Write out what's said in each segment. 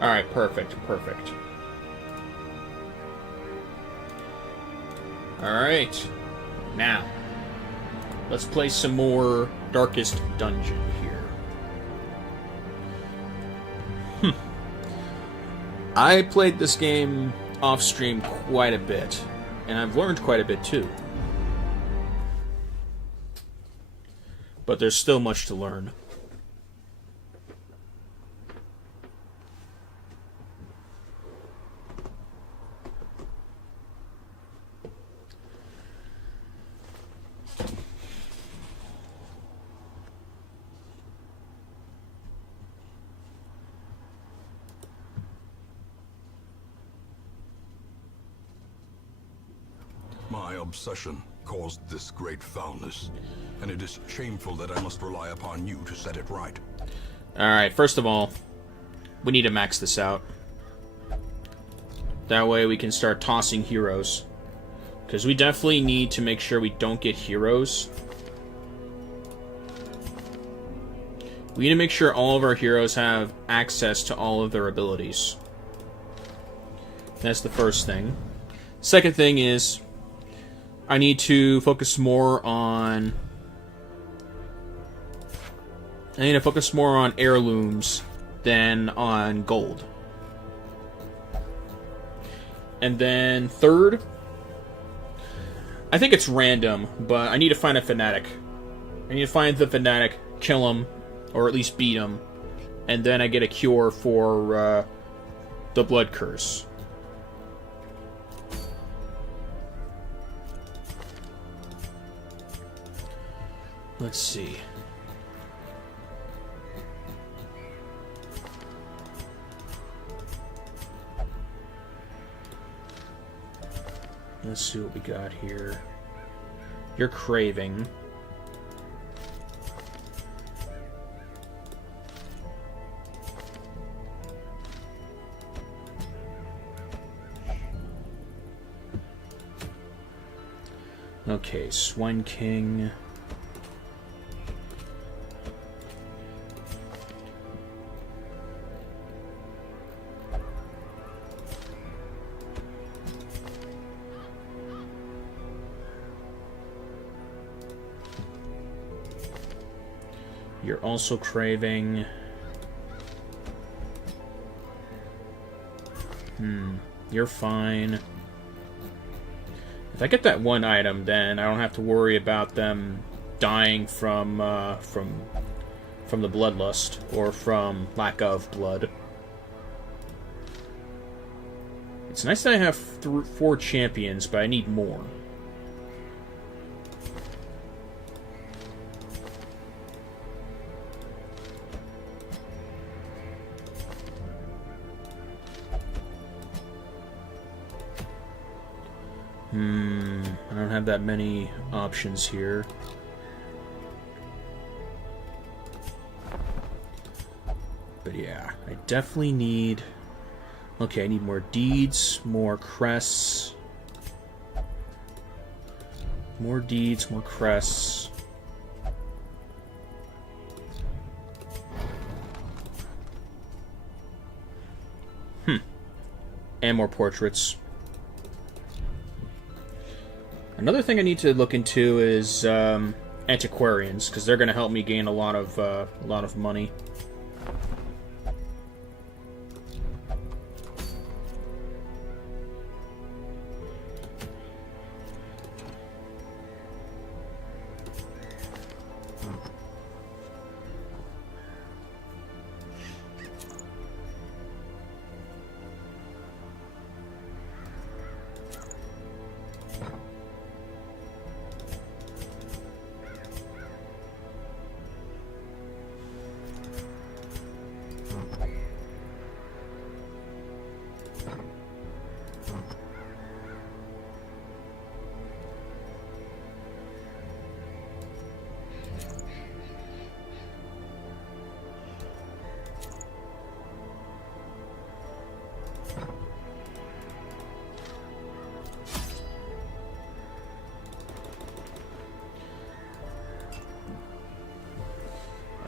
Alright, perfect, perfect. Alright. Now, let's play some more Darkest Dungeon here. I played this game off-stream quite a bit, and I've learned quite a bit too. But there's still much to learn. My obsession caused this great foulness, and it is shameful that I must rely upon you to set it right. Alright, first of all, we need to max this out. That way we can start tossing heroes. Because we definitely need to make sure we don't get heroes. We need to make sure all of our heroes have access to all of their abilities. That's the first thing. Second thing is, I need to focus more on... I need to focus more on heirlooms than on gold. And then third, I think it's random, but I need to find a fanatic. I need to find the fanatic, kill him, or at least beat him, and then I get a cure for the blood curse. Let's see. Let's see what we got here. You're craving. Okay, Swine King. You're also craving... You're fine. If I get that one item, then I don't have to worry about them dying from the bloodlust, or from lack of blood. It's nice that I have 4 champions, but I need more. I don't have that many options here. But yeah, I definitely need... Okay, I need more deeds, more crests. More deeds, more crests. And more portraits. Another thing I need to look into is antiquarians, because they're going to help me gain a lot of money.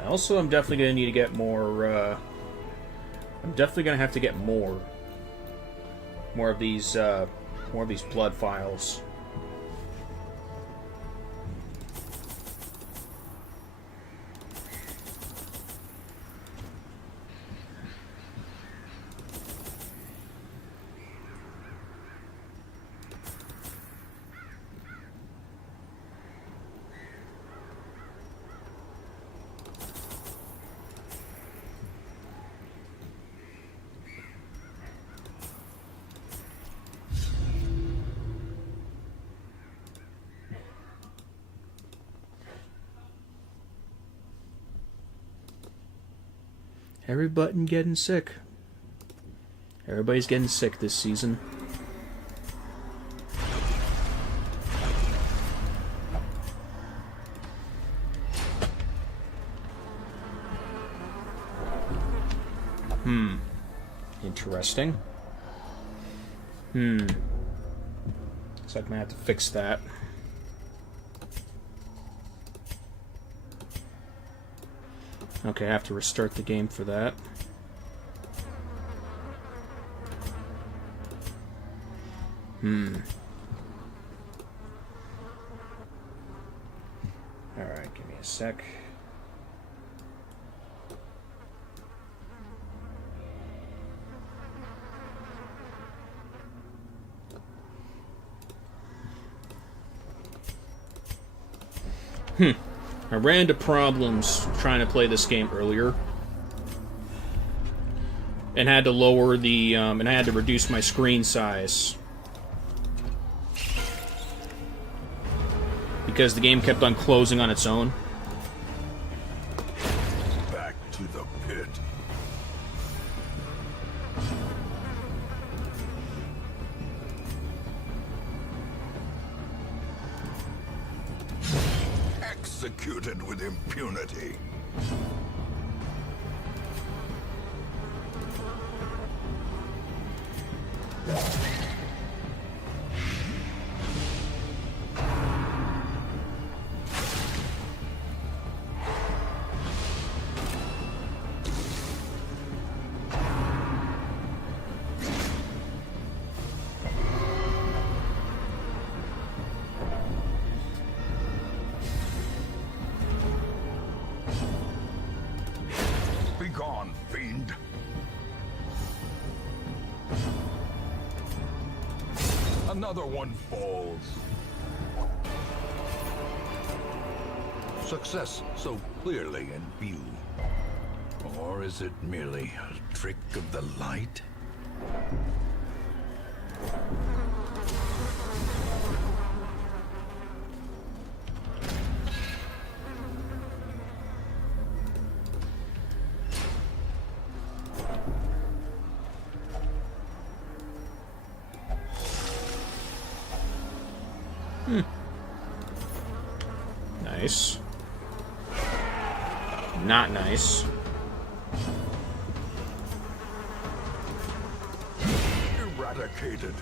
Also, I'm definitely going to need to get more I'm definitely gonna have to get more of these blood files. Everybody getting sick. Everybody's getting sick this season. Interesting. Looks like I'm gonna have to fix that. Okay, I have to restart the game for that. Alright, give me a sec. I ran into problems trying to play this game earlier, and had to lower the and I had to reduce my screen size because the game kept on closing on its own. Back to the pit. Executed with impunity. Begone, fiend. Another one falls. Success so clearly in view. Or is it merely a trick of the light? Nice. Not nice. Eradicated.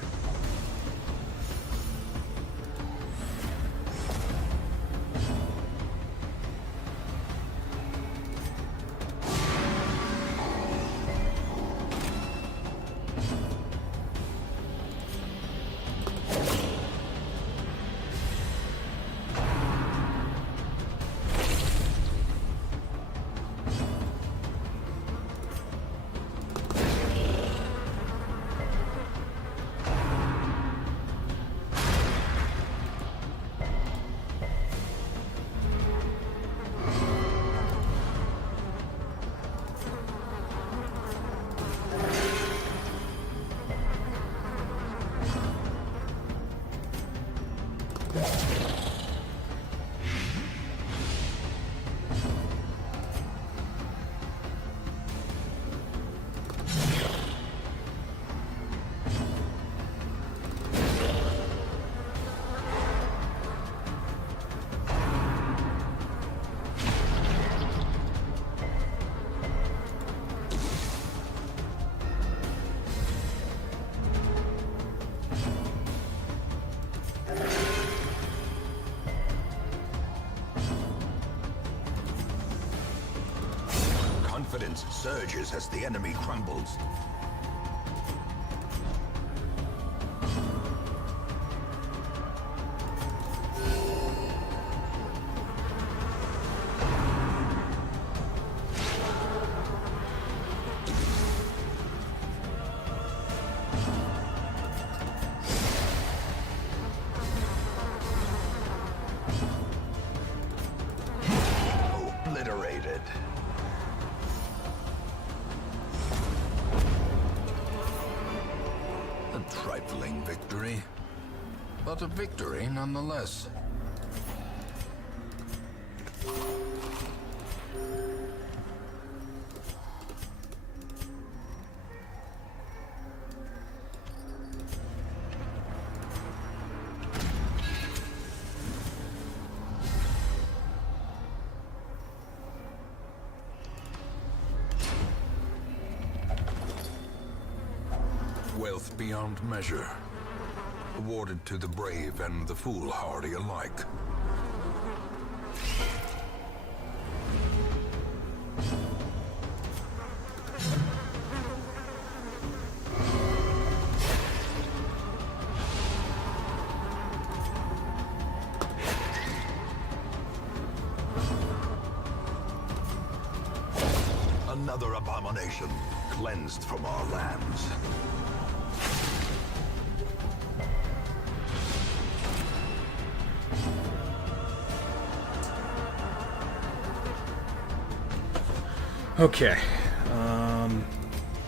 confidence surges as the enemy crumbles. Obliterated. A trifling victory, but a victory nonetheless. Wealth beyond measure, awarded to the brave and the foolhardy alike. Another abomination cleansed from our lands. Okay.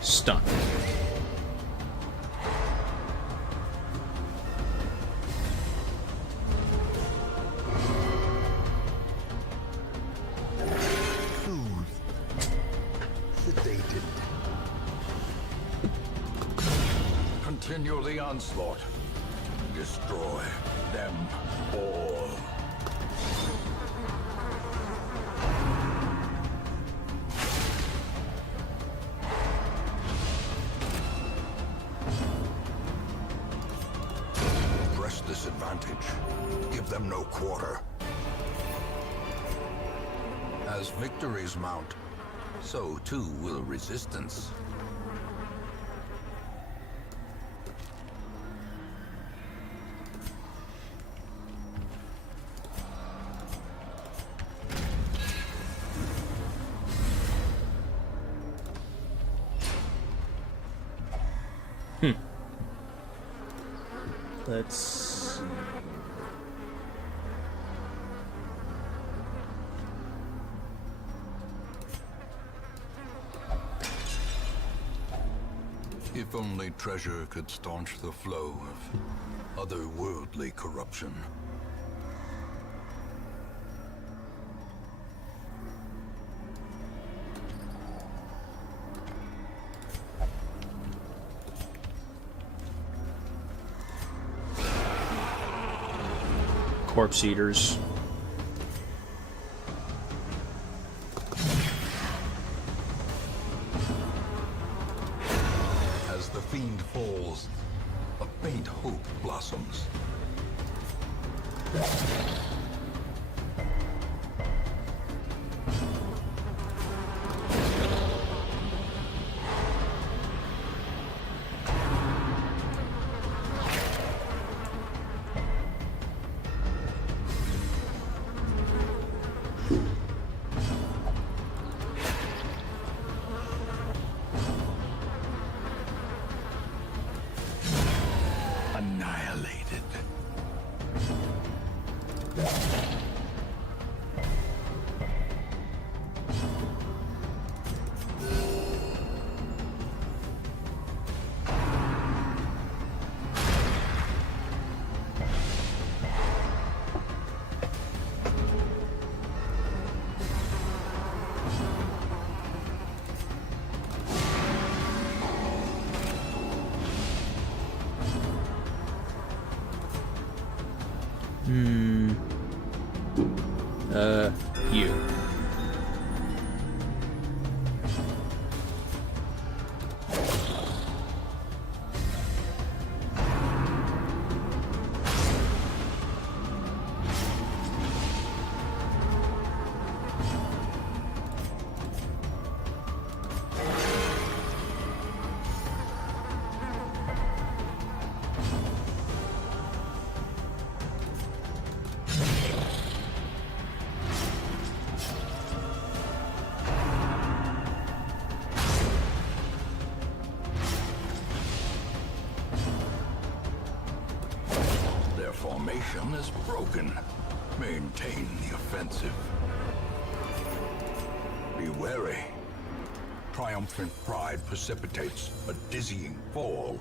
Stun. Sedated. Continue the onslaught. Destroy them all. Press this advantage. Give them no quarter. As victories mount, so too will resistance. Let's... If only treasure could staunch the flow of otherworldly corruption. Corpse eaters. As the fiend falls, a faint hope blossoms. Annihilated. You. formation is broken. Maintain the offensive. Be wary. Triumphant pride precipitates a dizzying fall.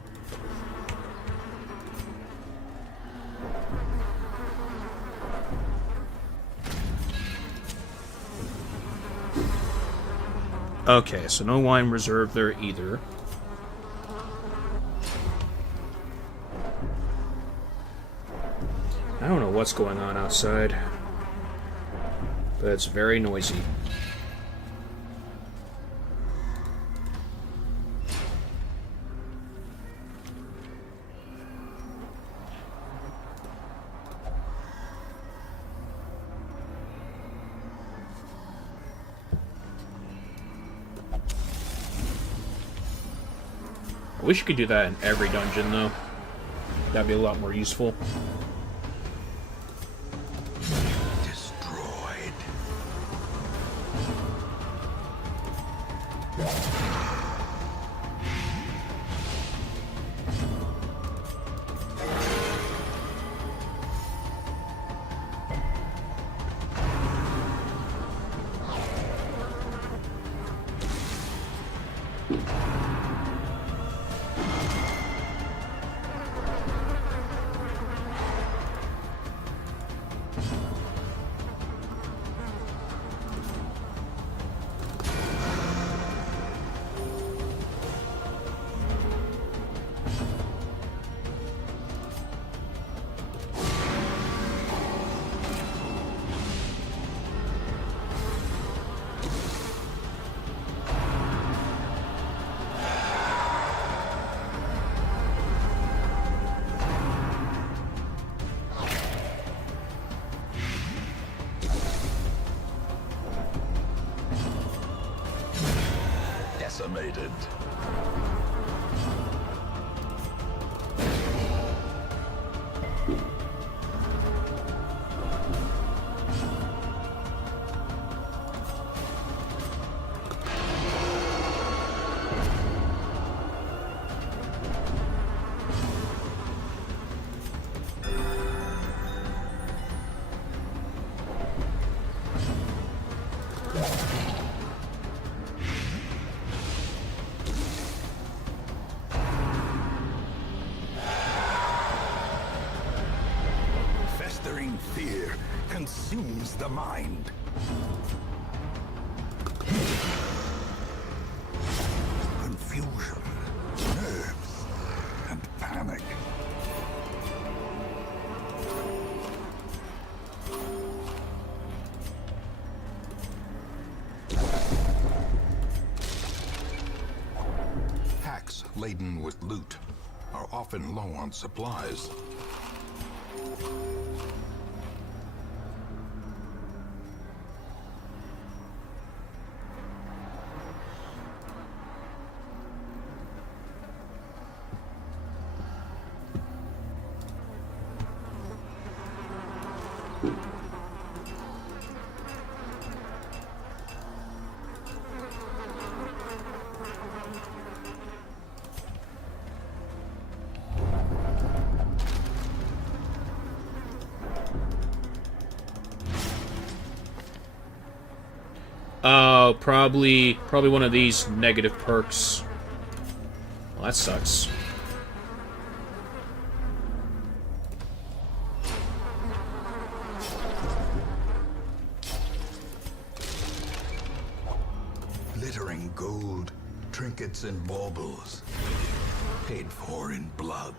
Okay, so no wine reserve there either. I don't know what's going on outside, but it's very noisy. I wish you could do that in every dungeon, though. That'd be a lot more useful. Destroyed. Decimated. Festering fear consumes the mind. Confusion, nerves, and panic. Hacks laden with loot are often low on supplies. Oh, probably one of these negative perks. Well, that sucks. Glittering gold, trinkets and baubles, paid for in blood.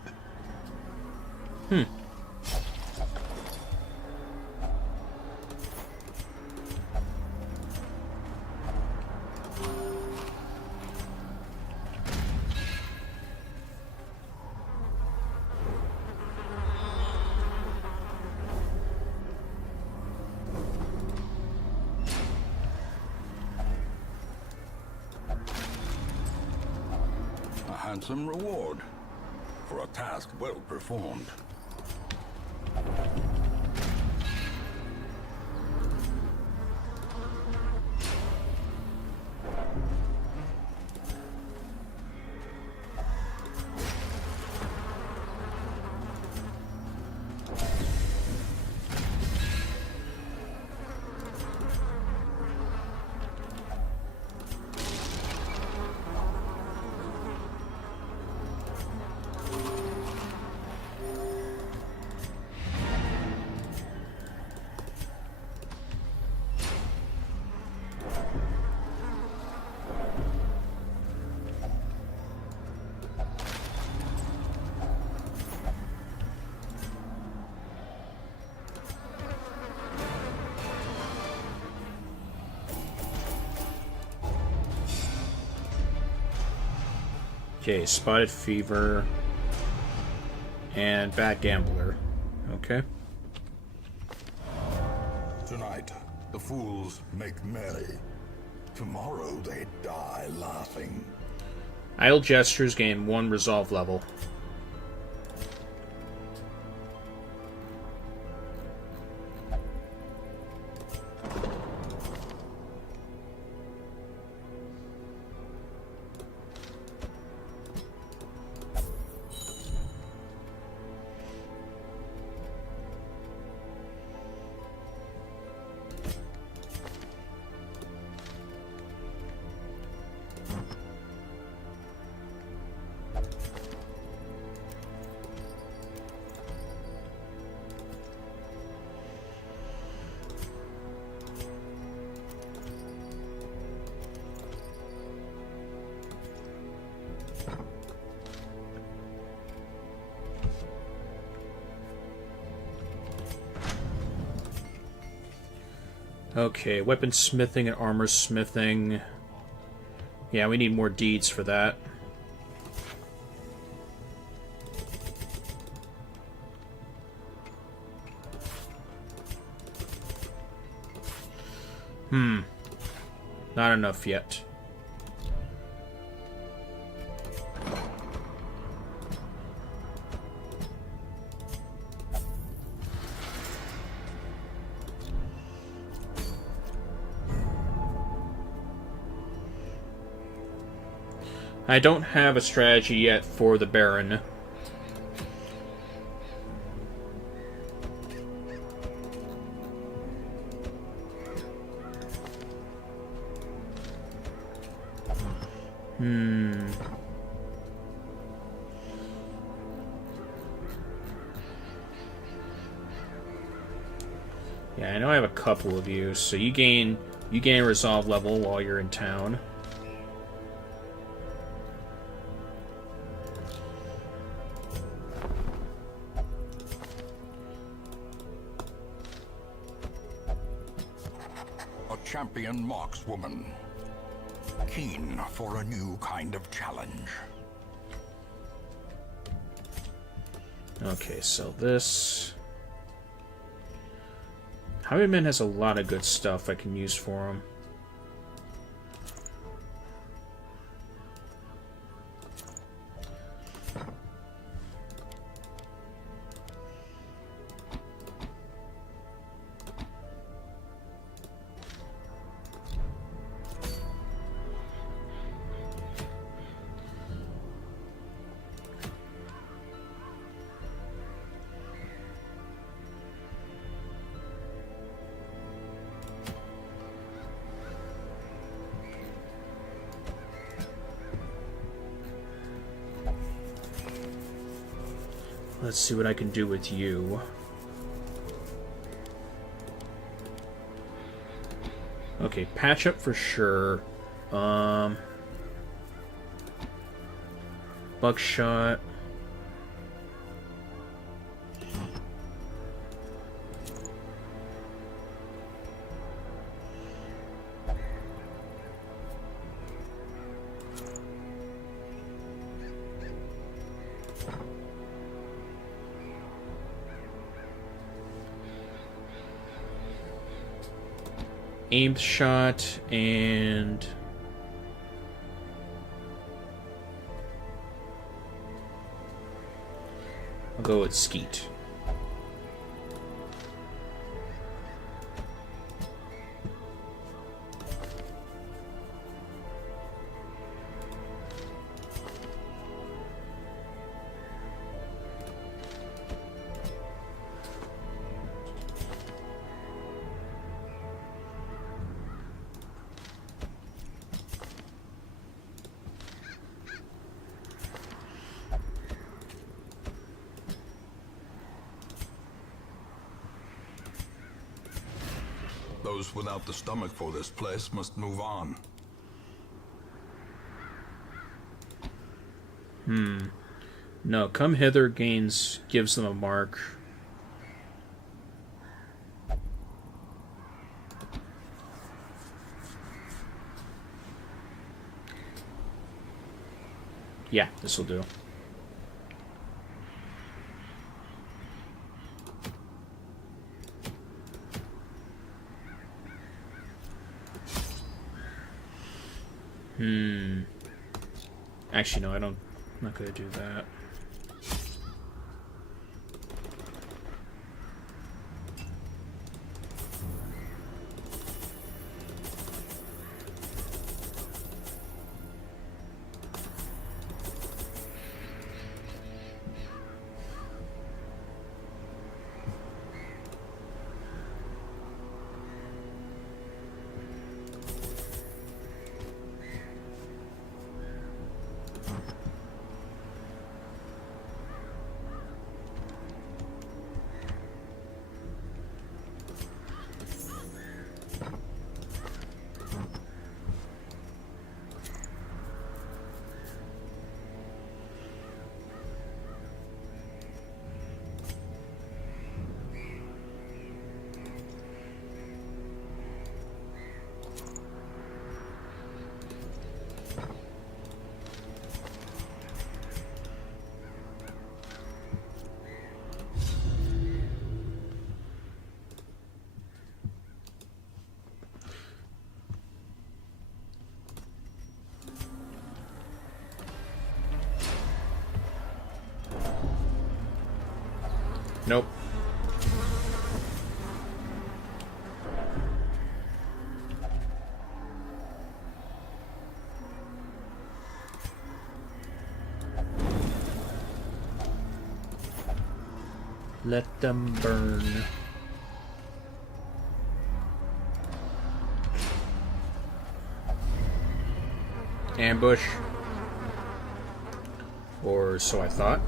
A handsome reward for a task well performed. Okay, spotted fever and bad gambler. Okay. Tonight, the fools make merry. Tomorrow they die laughing. Idle gestures gain 1 resolve level. Okay, weapon smithing and armor smithing. Yeah, we need more deeds for that. Not enough yet. I don't have a strategy yet for the Baron. Yeah, I know I have a couple of you, so you gain a resolve level while you're in town. A champion markswoman. Keen for a new kind of challenge. Okay, so this... Highwayman has a lot of good stuff I can use for him. Let's see what I can do with you. Okay, patch up for sure. Buckshot. Aimed shot and I'll go with skeet. Those without the stomach for this place must move on. No, come hither gives them a mark. Yeah, this will do. Actually, no, I'm not gonna do that. Nope. Let them burn. Ambush. Or so I thought.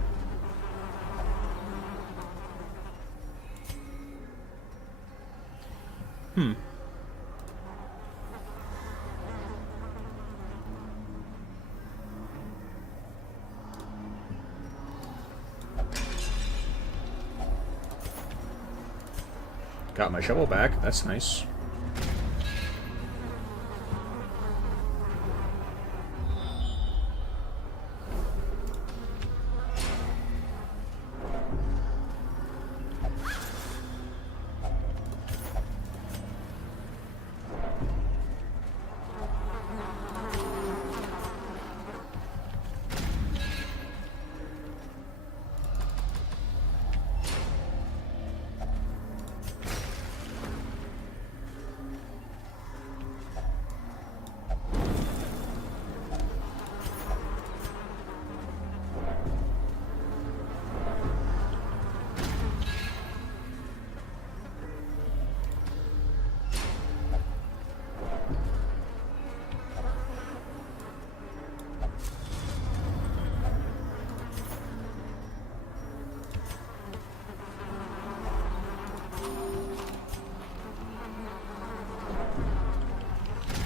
Got my shovel back. That's nice.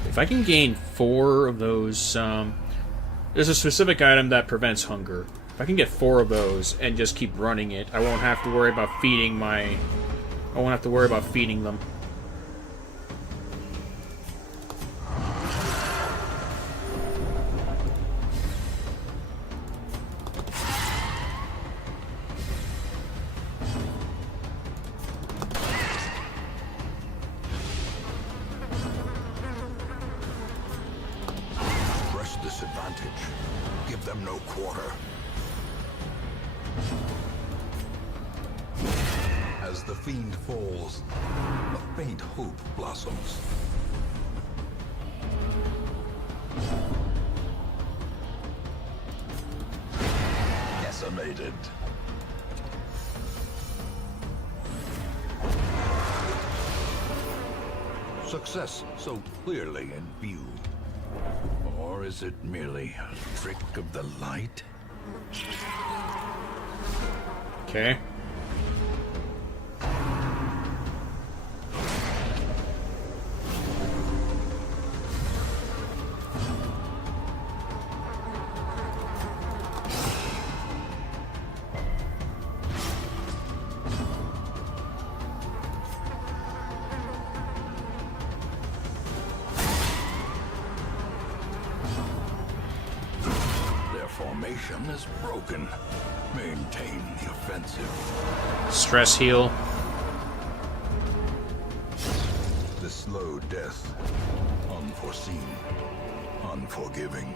If I can gain 4 of those, there's a specific item that prevents hunger. If I can get 4 of those and just keep running it, I won't have to worry about feeding I won't have to worry about feeding them. Give them no quarter. As the fiend falls, a faint hope blossoms. Decimated. Success so clearly in view. Or is it merely a trick of the light? Okay. formation is broken. Maintain the offensive. Stress heal. The slow death. Unforeseen. Unforgiving.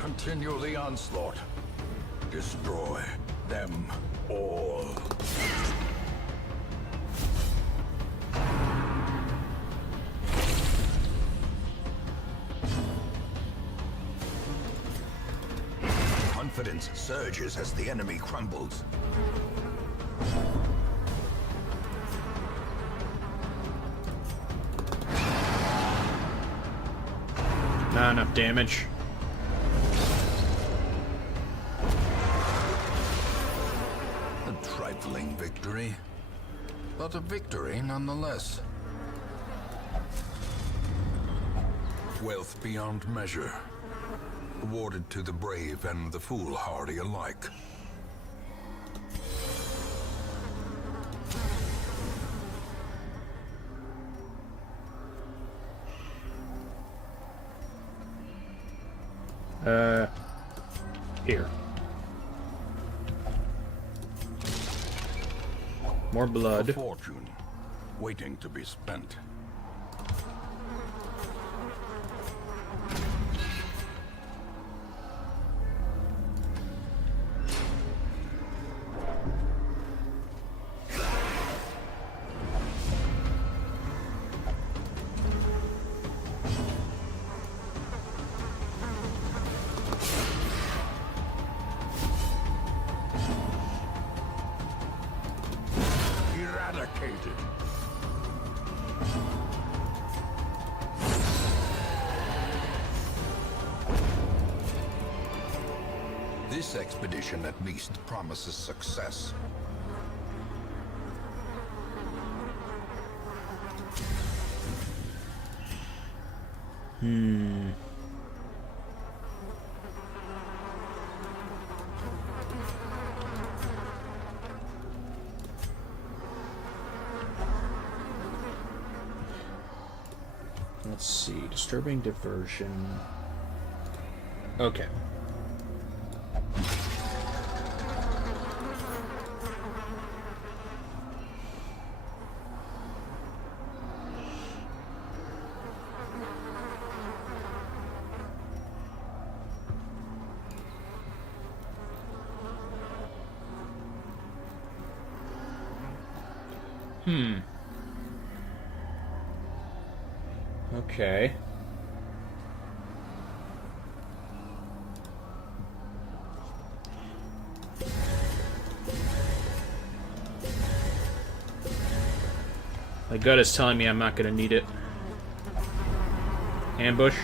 Continue the onslaught. Destroy them all. Confidence surges as the enemy crumbles. Not enough damage. Trifling victory, but a victory nonetheless. Wealth beyond measure, awarded to the brave and the foolhardy alike. Here. More blood. A fortune waiting to be spent. Eradicated. This expedition at least promises success. Let's see. Disturbing diversion. Okay. Okay. My gut is telling me I'm not going to need it. Ambush.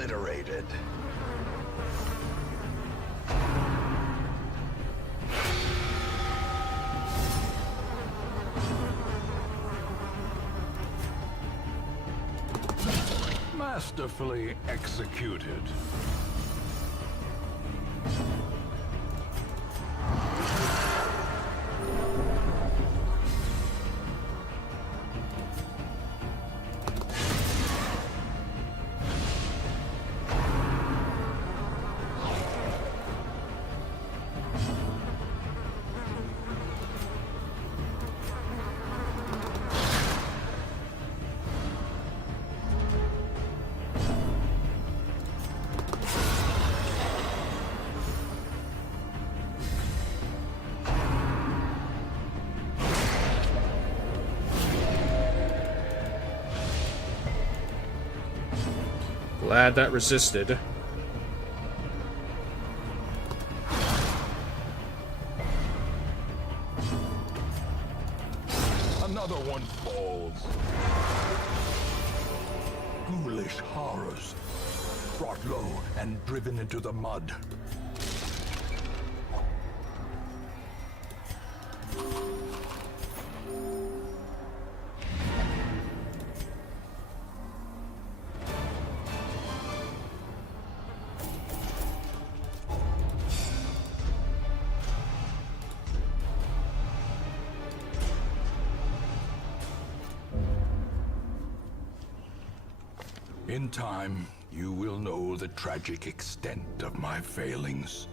obliterated. Masterfully executed. Glad that resisted. Another one falls. Ghoulish horrors, brought low and driven into the mud. In time, you will know the tragic extent of my failings.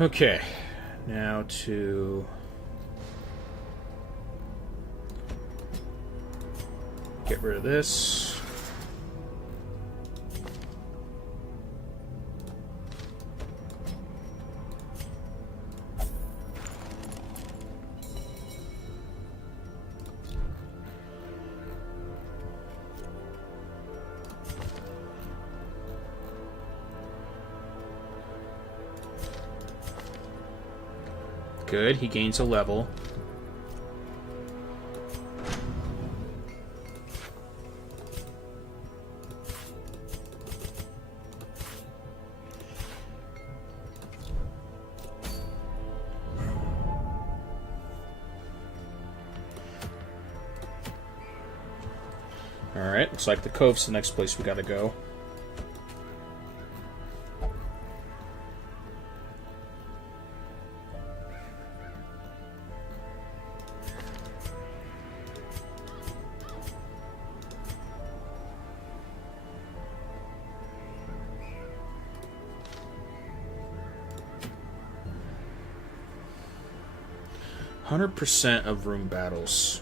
Okay, now to... get rid of this. Good, he gains a level. Alright, looks like the cove's the next place we gotta go. %, of room battles.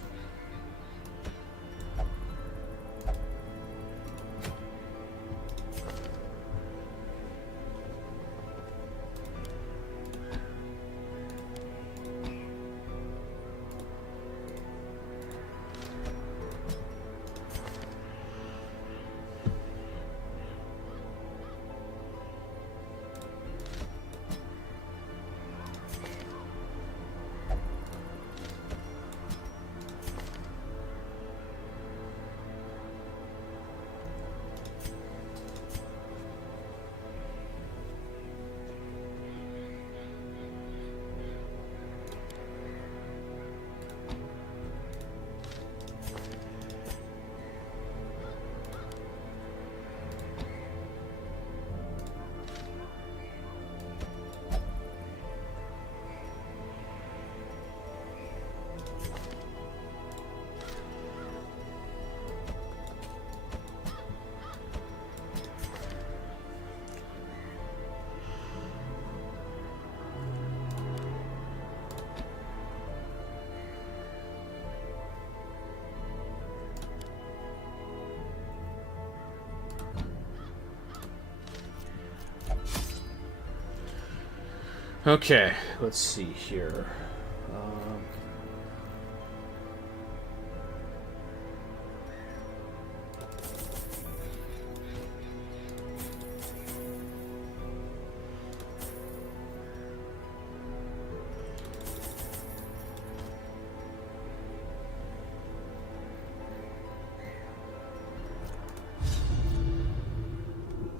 Okay, let's see here.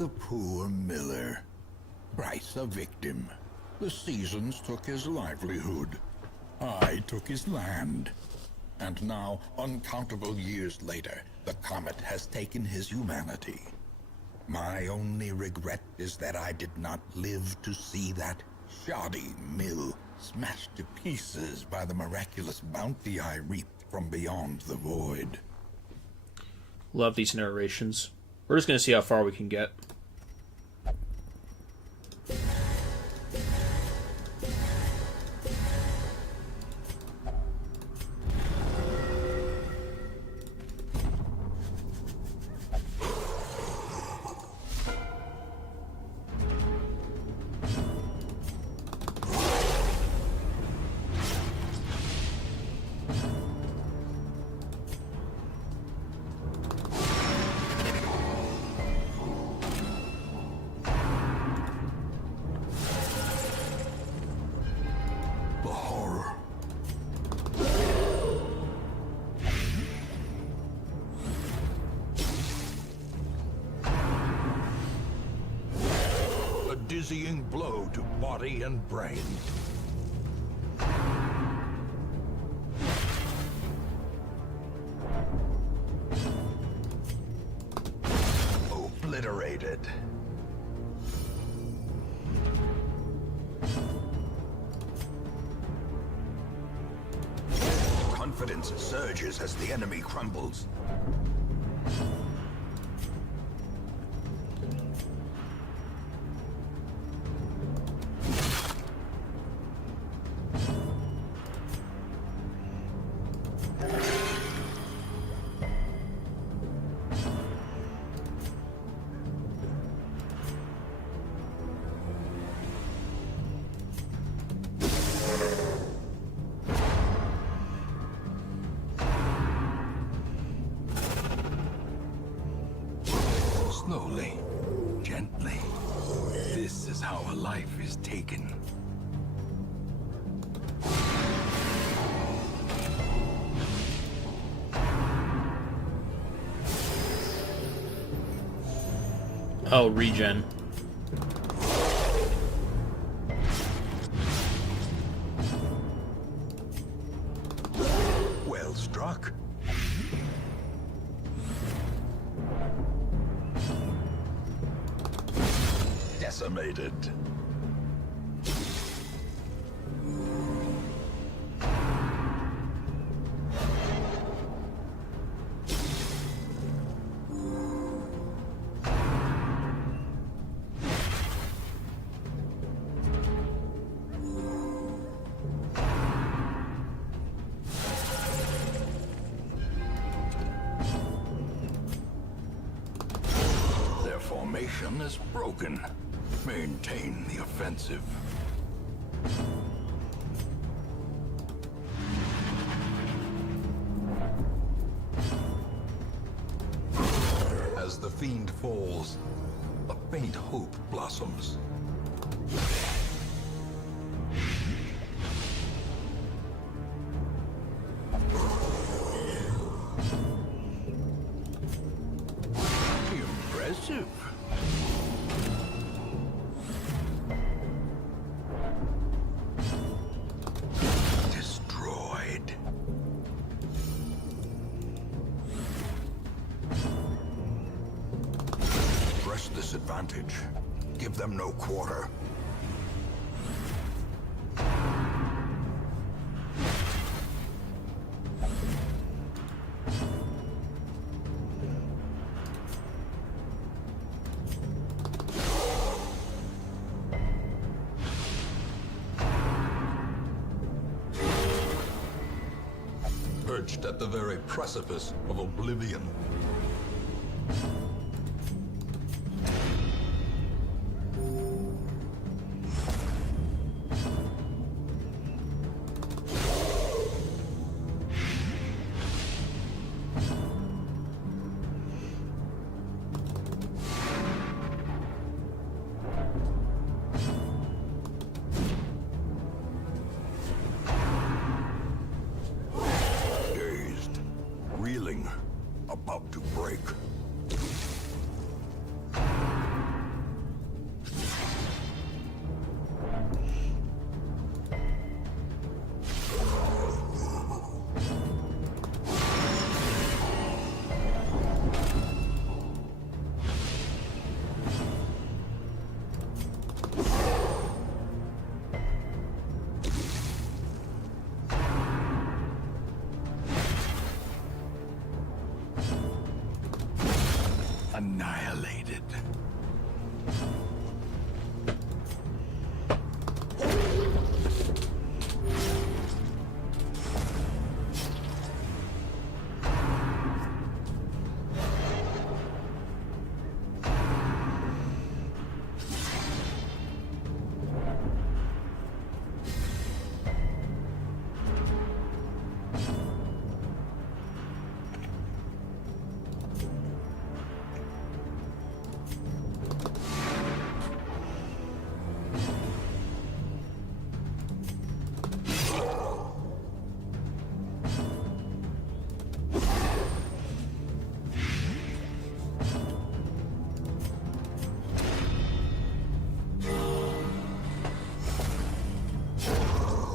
the poor miller. Thrice a victim. The seasons took his livelihood. I took his land. And now, uncountable years later, the comet has taken his humanity. My only regret is that I did not live to see that shoddy mill smashed to pieces by the miraculous bounty I reaped from beyond the void. Love these narrations. We're just going to see how far we can get. Dizzying blow to body and brain. Obliterated. Confidence surges as the enemy crumbles. Slowly, gently. This is how a life is taken. Oh, regen. Well struck. Decimated. Their formation is broken. Maintain the offensive. As the fiend falls, a faint hope blossoms. Impressive. Destroyed. Press this advantage. Give them no quarter. Perched at the very precipice of oblivion. Dazed, reeling, about to break. annihilated.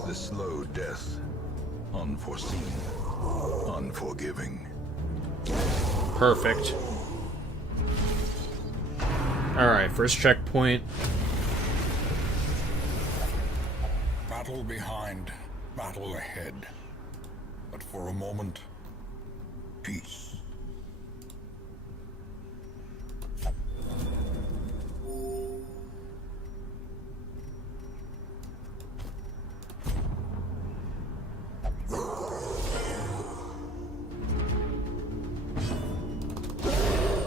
The slow death. Unforeseen. Unforgiving. Perfect. Alright, first checkpoint. Battle behind, battle ahead. But for a moment, peace.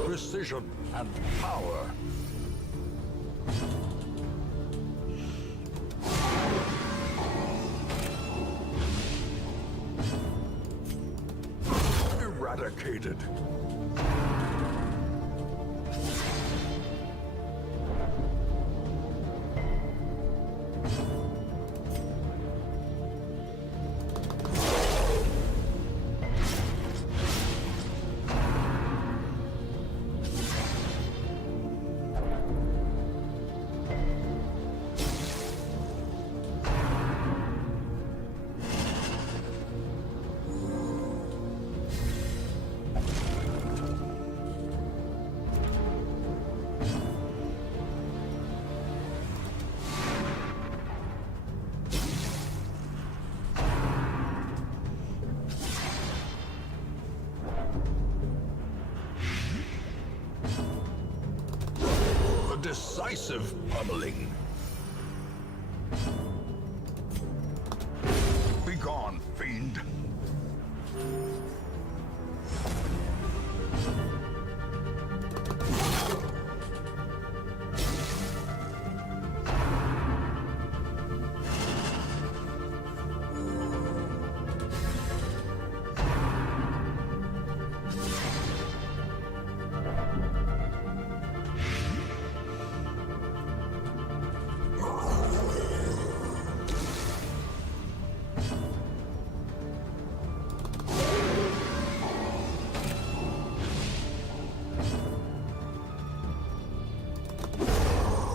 Precision and power. Eradicated. Decisive pummeling. Begone, fiend.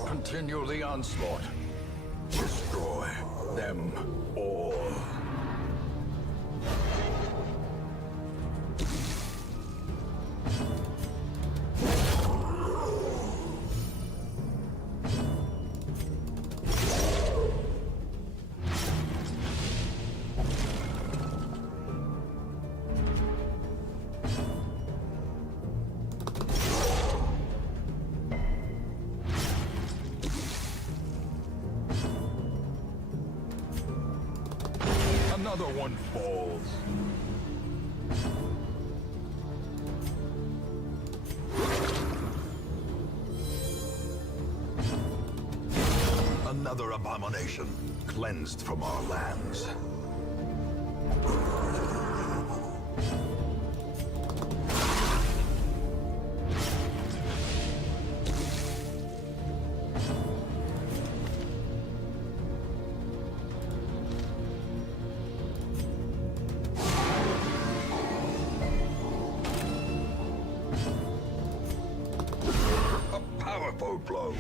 Continue the onslaught. Destroy them all. Another one falls. Another abomination cleansed from our lands. Blow.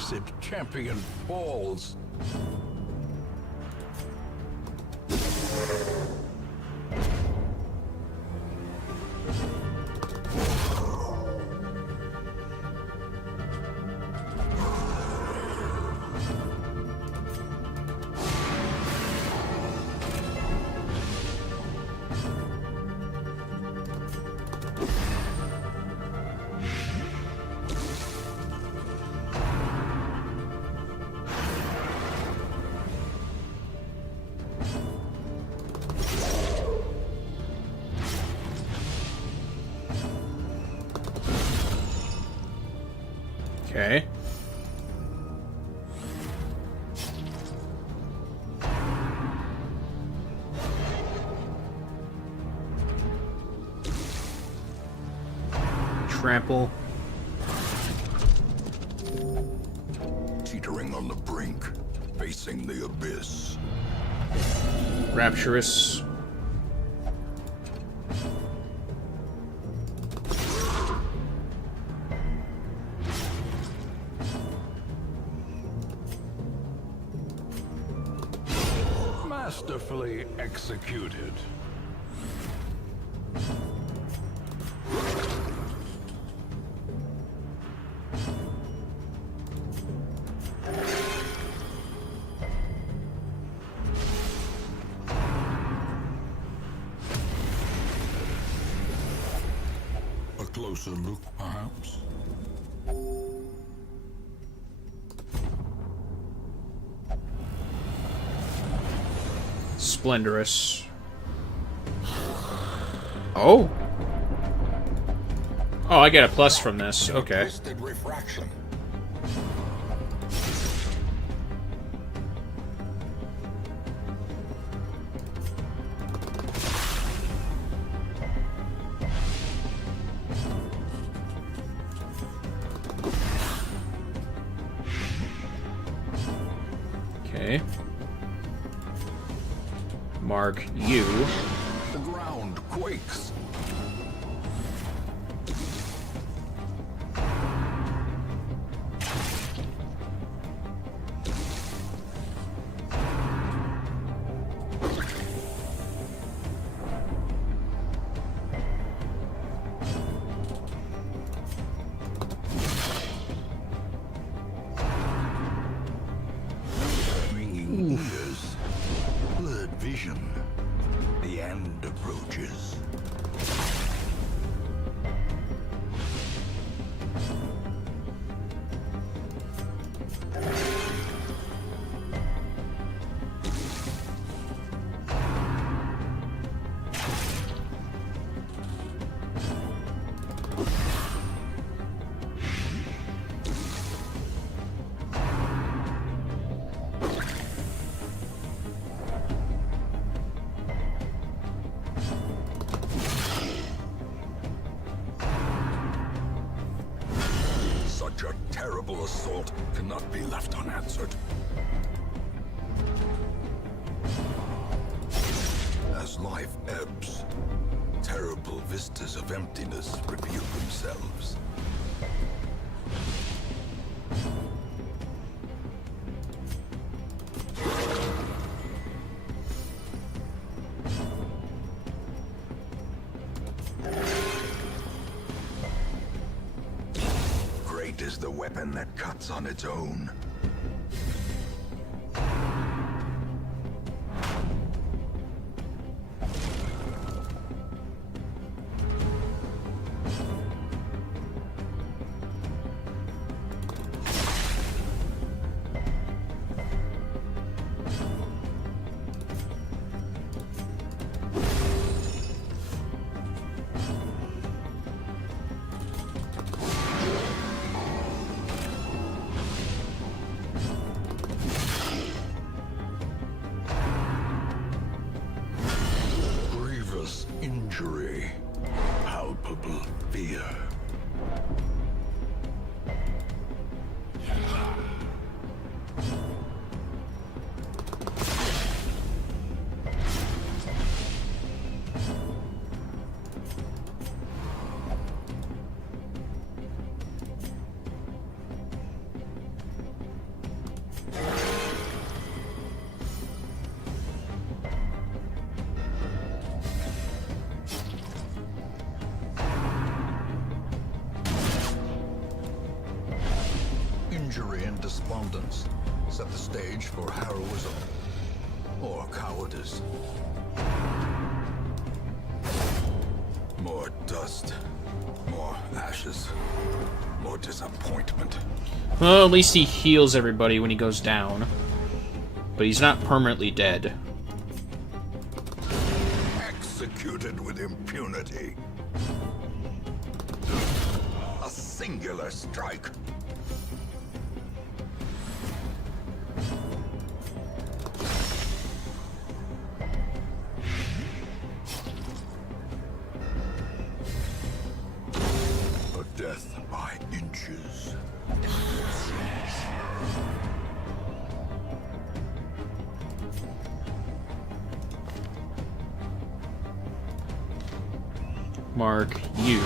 accursed champion falls. Okay. Trample. Teetering on the brink, facing the abyss. Rapturous. Masterfully executed. A closer look, perhaps? Splendorous. Oh. Oh, I get a plus from this. Okay. Twisted refraction. Okay. Mark you. The ground quakes. Ringing ears, blurred vision. The end approaches. Such a terrible assault cannot be left unanswered. As life ebbs, terrible vistas of emptiness reveal themselves. Great is the weapon that cuts on its own. Grievous injury, palpable fear. despondence set the stage for heroism or cowardice. More dust, more ashes, more disappointment. Well, at least he heals everybody when he goes down. But he's not permanently dead. Executed with impunity. A singular strike. A death by inches. Mark you.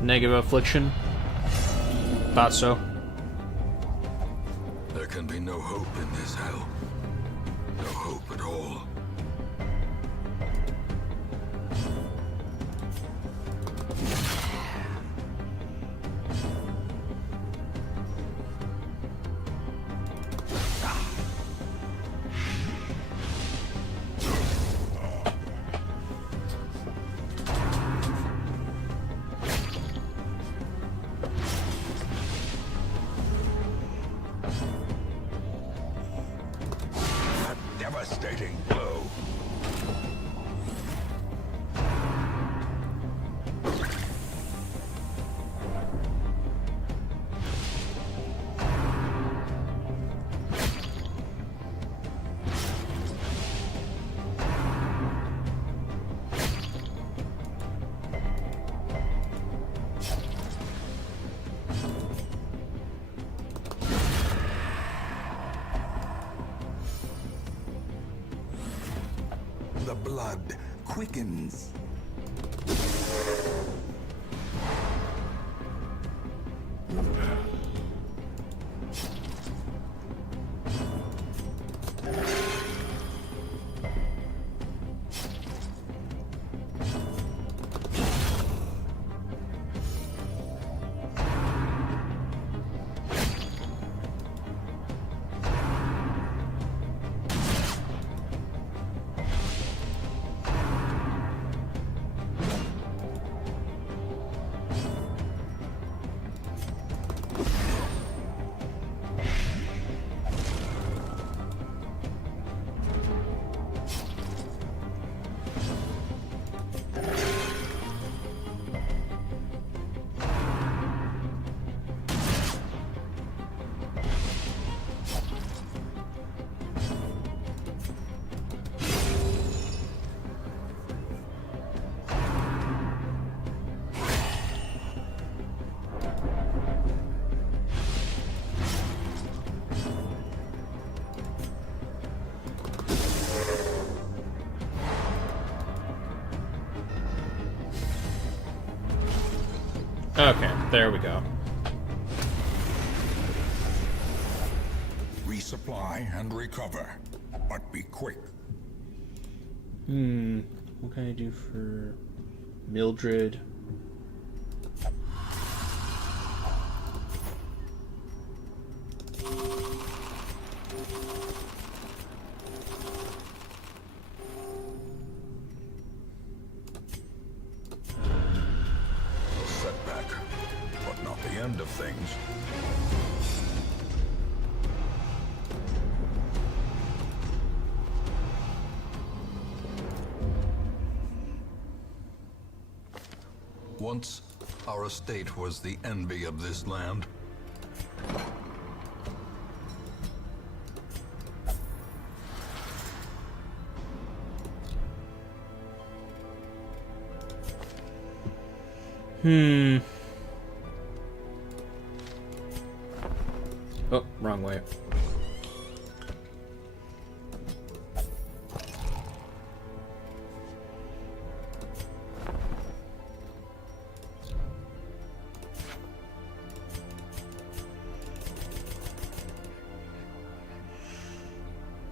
Negative affliction. Thought so. There can be no hope in this hell. No hope at all. Devastating blow. The blood quickens. Okay, there we go. Resupply and recover, but be quick. What can I do for Mildred? A setback, but not the end of things. Once, our estate was the envy of this land. Oh, wrong way.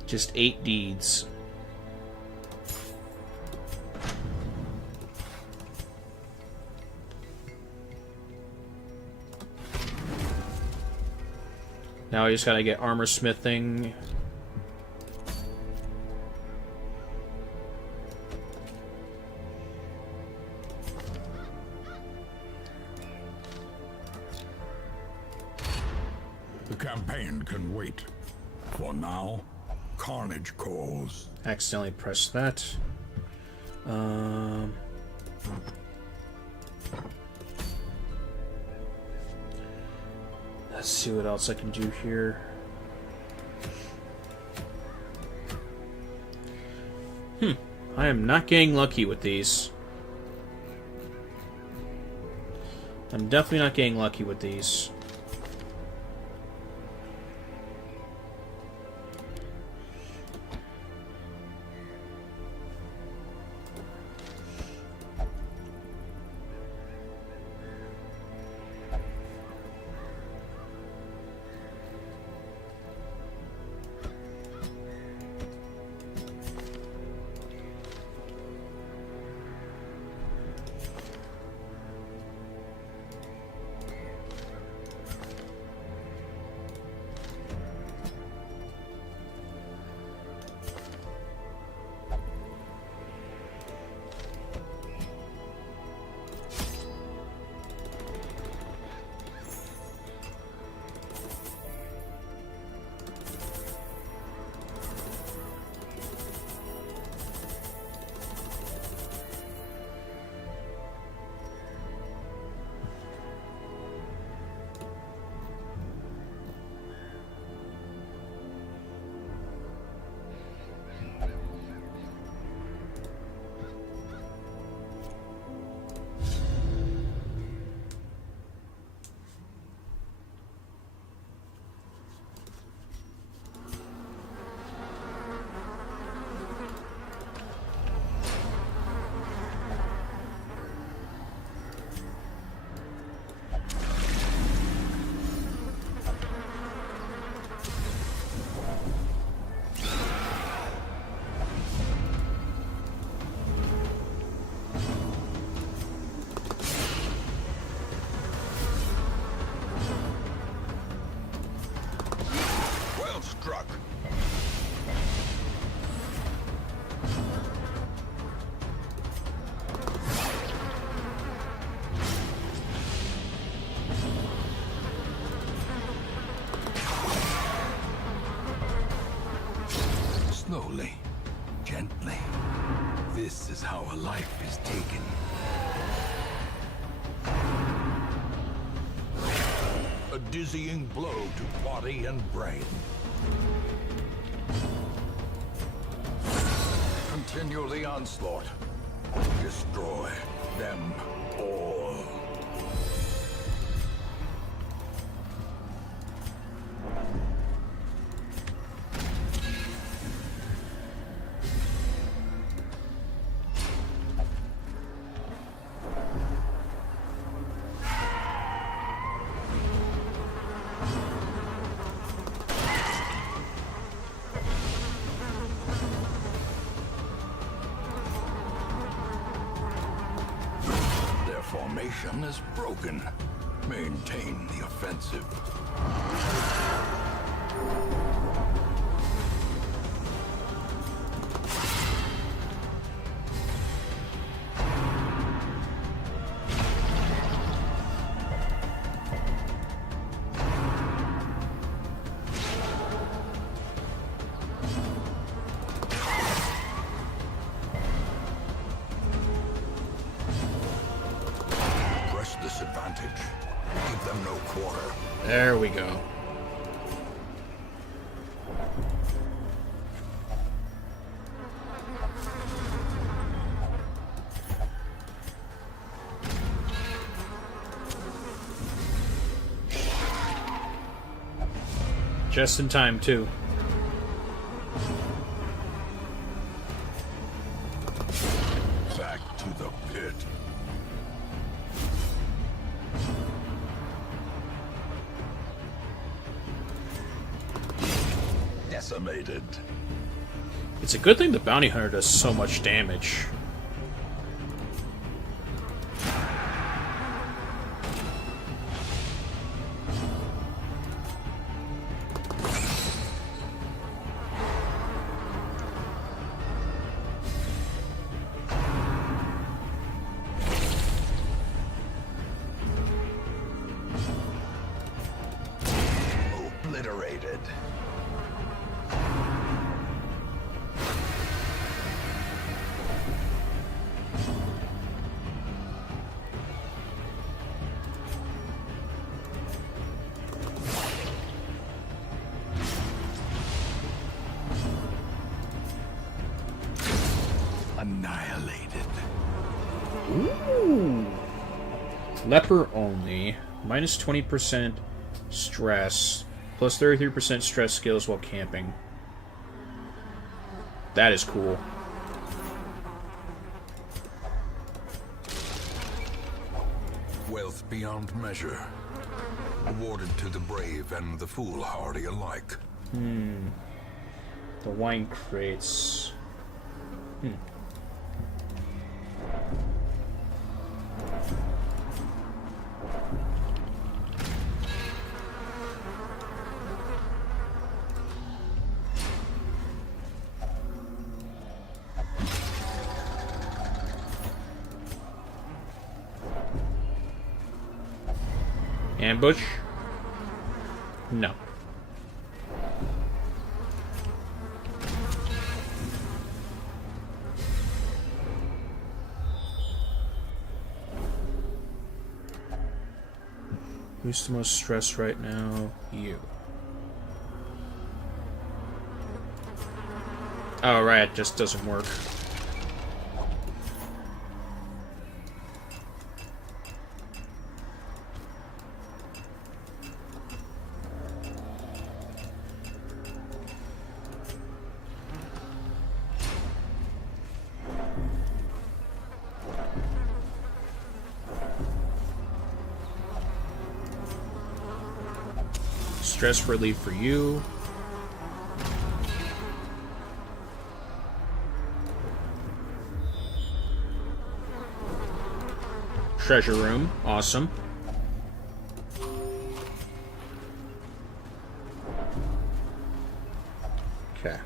Just 8 deeds. Now I just gotta get armor smithing. The campaign can wait. For now, carnage calls. Accidentally pressed that. Let's see what else I can do here. I am not getting lucky with these. I'm definitely not getting lucky with these. Struck. Slowly, gently. This is how a life is taken. A dizzying blow to body and brain. Continue the onslaught. Destroy them all. Formation is broken. Maintain the offensive. Disadvantage. Give them no quarter. There we go. Just in time, too. Back to the pit. Decimated. It's a good thing the bounty hunter does so much damage. obliterated. Annihilated. Ooh. Leper only. Minus 20% stress. Plus 33% stress skills while camping. That is cool. Wealth beyond measure. Awarded to the brave and the foolhardy alike. The wine crates. Ambush? No. Who's the most stressed right now? You. Oh, right, it just doesn't work. Stress relief for you. Treasure room. Awesome. Okay.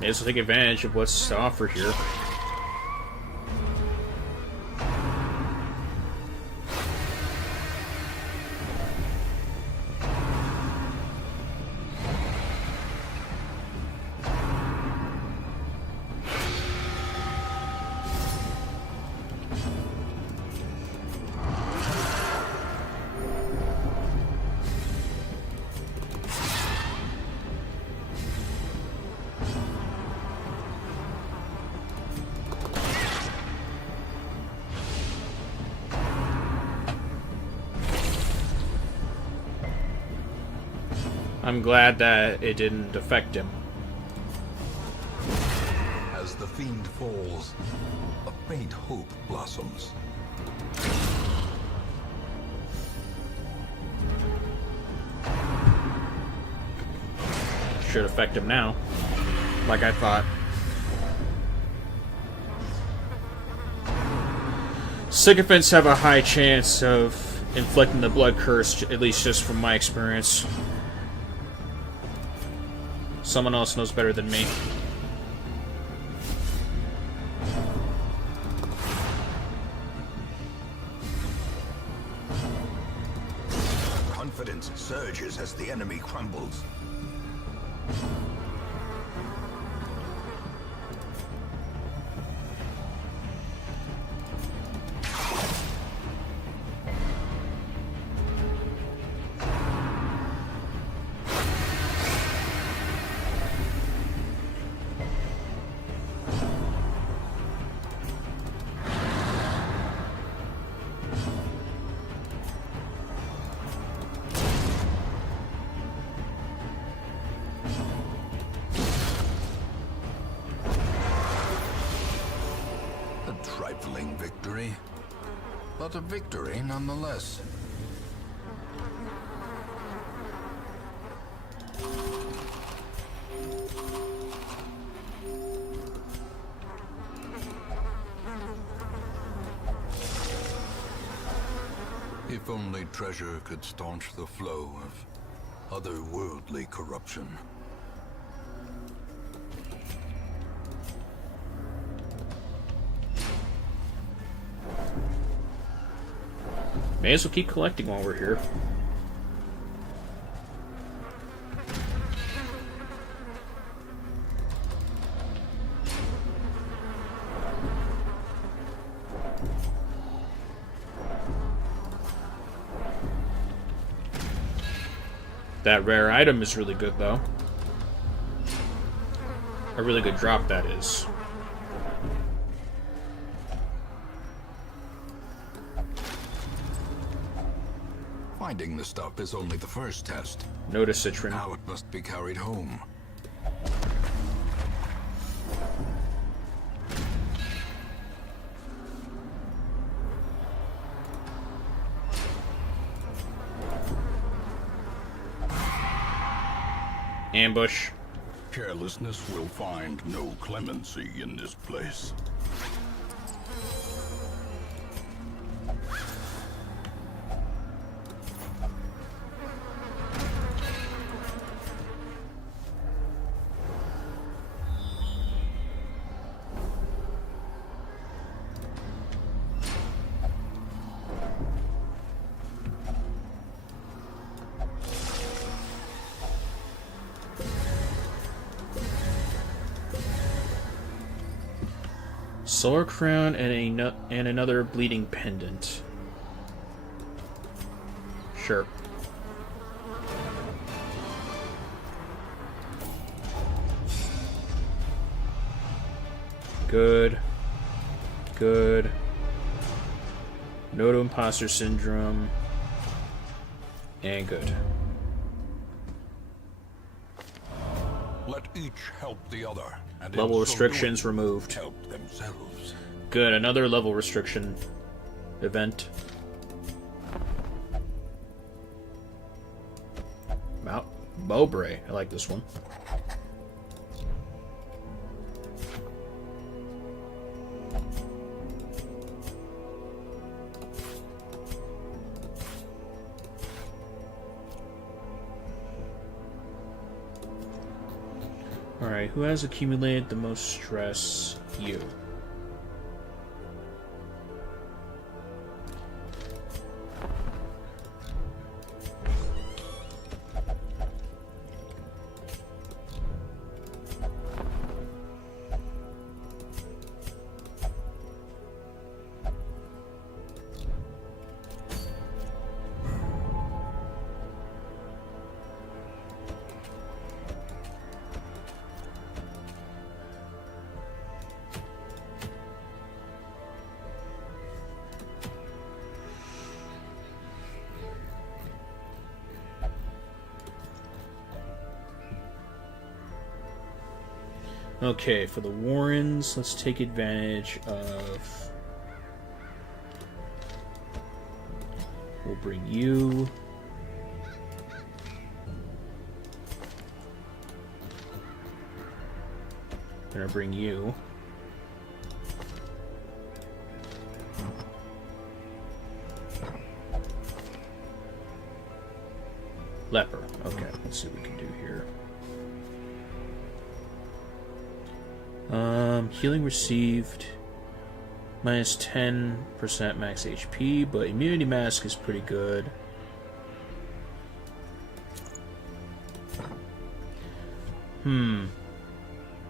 Let's take advantage of what's to offer here. I'm glad that it didn't affect him. As the fiend falls, a faint hope blossoms. Should affect him now. Like I thought. Sycophants have a high chance of inflicting the blood curse, at least just from my experience. Someone else knows better than me. Confidence surges as the enemy crumbles. Trifling victory, but a victory nonetheless. If If only treasure could staunch the flow of otherworldly corruption. May as well keep collecting while we're here. That rare item is really good, though. A really good drop, that is. Finding the stuff is only the first test. Notice Citron. Now it must be carried home. Ambush. Carelessness will find no clemency in this place. Solar Crown and another Bleeding Pendant. Sure. Good. Good. No to Imposter Syndrome. And good. Let each help the other. And Level in so restrictions doing, removed. help themselves. Good, another level restriction event. Mount Mowbray. I like this one. Alright, who has accumulated the most stress? You. Okay, for the Warrens, let's take advantage of... We'll bring you. Gonna bring you. Leper. Okay, let's see what we can do here. Healing received minus 10% max HP, but immunity mask is pretty good. And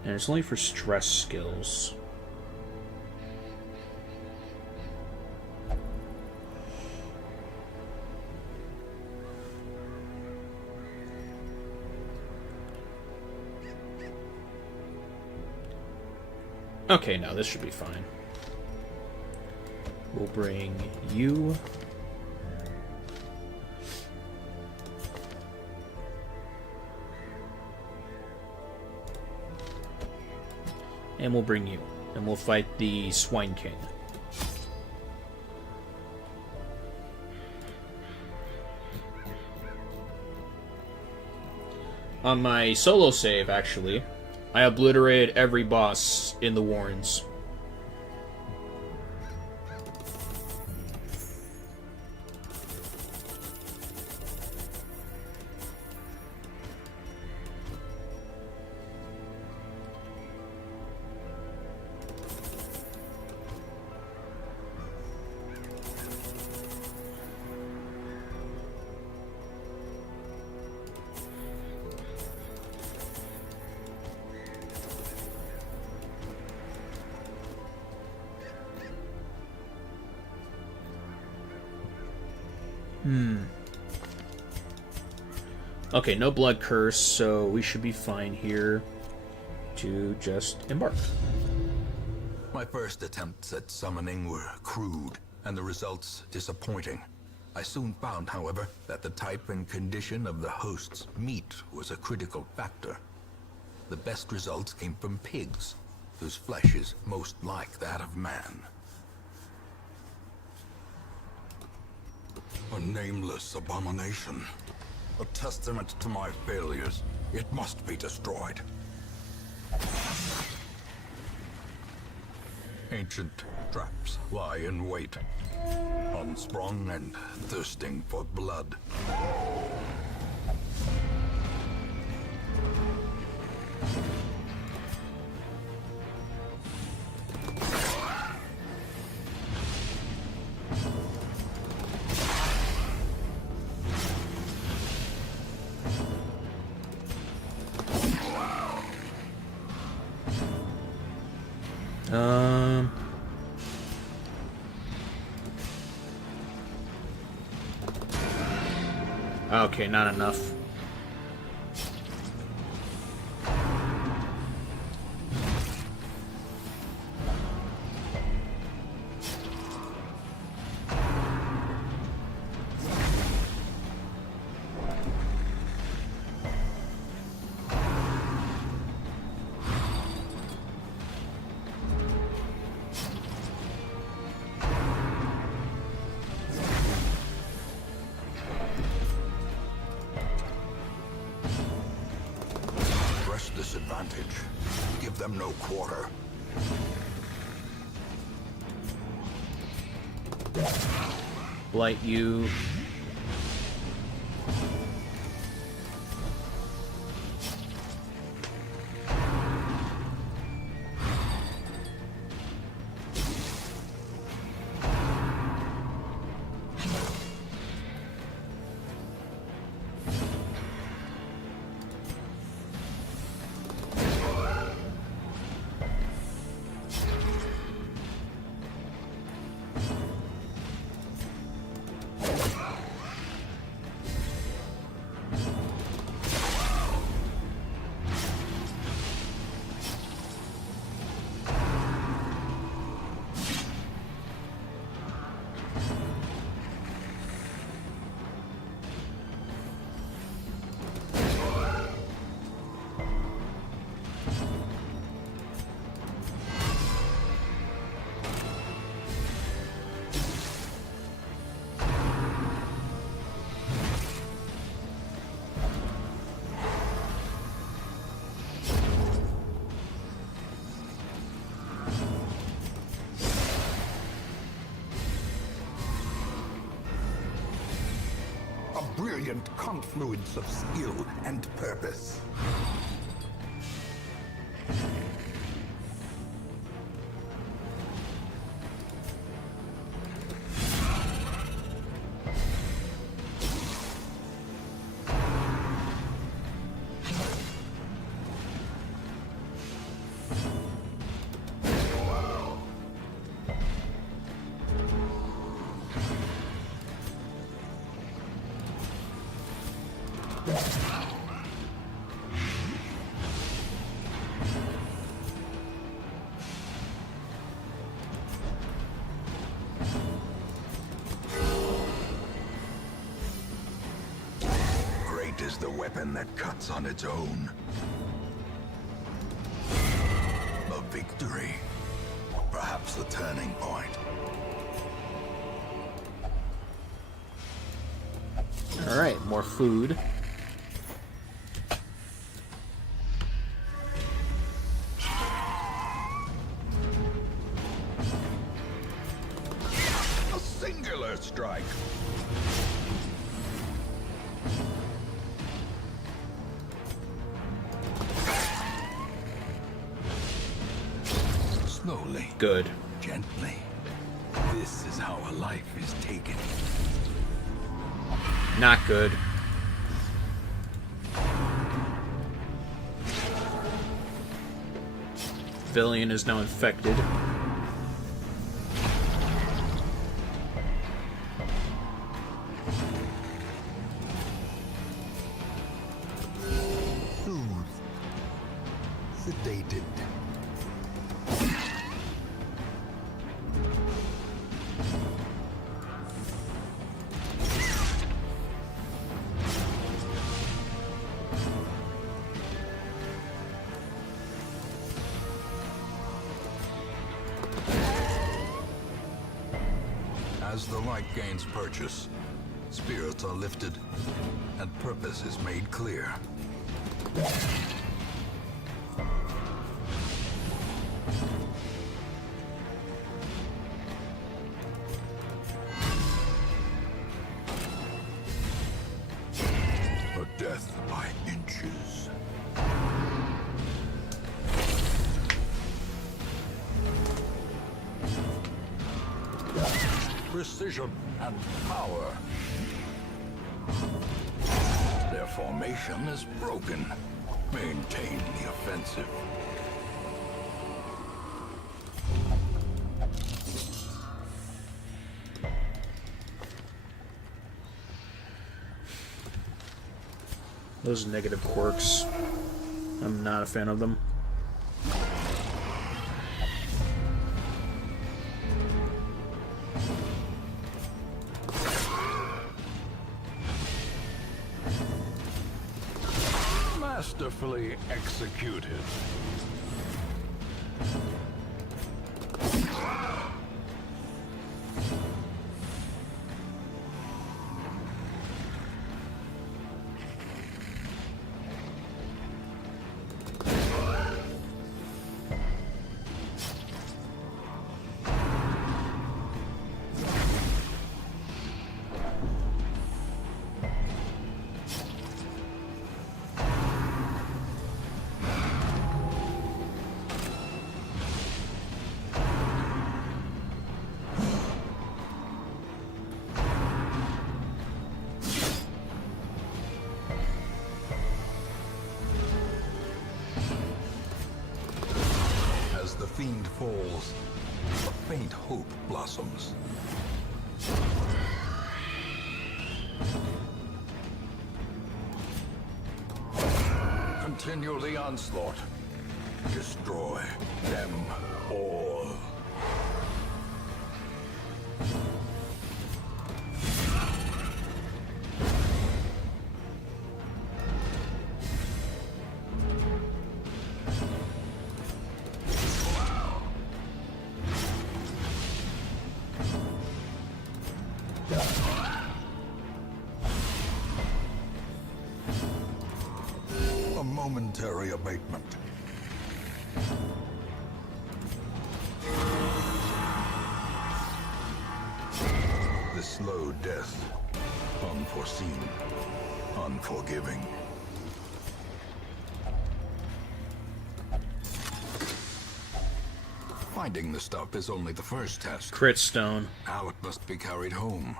it's only for stress skills. Okay, now this should be fine. We'll bring you. And we'll bring you. And we'll fight the Swine King. On my solo save, actually, I obliterated every boss in the Warrens. Okay, no blood curse, so we should be fine here to just embark. My first attempts at summoning were crude, and the results disappointing. I soon found, however, that the type and condition of the host's meat was a critical factor. The best results came from pigs, whose flesh is most like that of man. A nameless abomination. A testament to my failures. It must be destroyed. Ancient traps lie in wait, unsprung and thirsting for blood. Okay, not enough. Disadvantage. Give them no quarter. Blight you. Brilliant confluence of skill and purpose. Great is the weapon that cuts on its own. A victory. Perhaps the turning point. Alright, more food. A singular strike. Slowly. Good. Gently. This is how a life is taken. Not good. Villian is now infected. outdated. As the light gains purchase, spirits are lifted, and purpose is made clear. A death by inches. Precision and power. Their formation is broken. Maintain the offensive. Those negative quirks. I'm not a fan of them. Masterfully executed. The fiend falls, a faint hope blossoms. Continue the onslaught. Destroy them all. A momentary abatement. The slow death. Unforeseen. Unforgiving. Finding the stuff is only the first test. Crit stone. Now it must be carried home.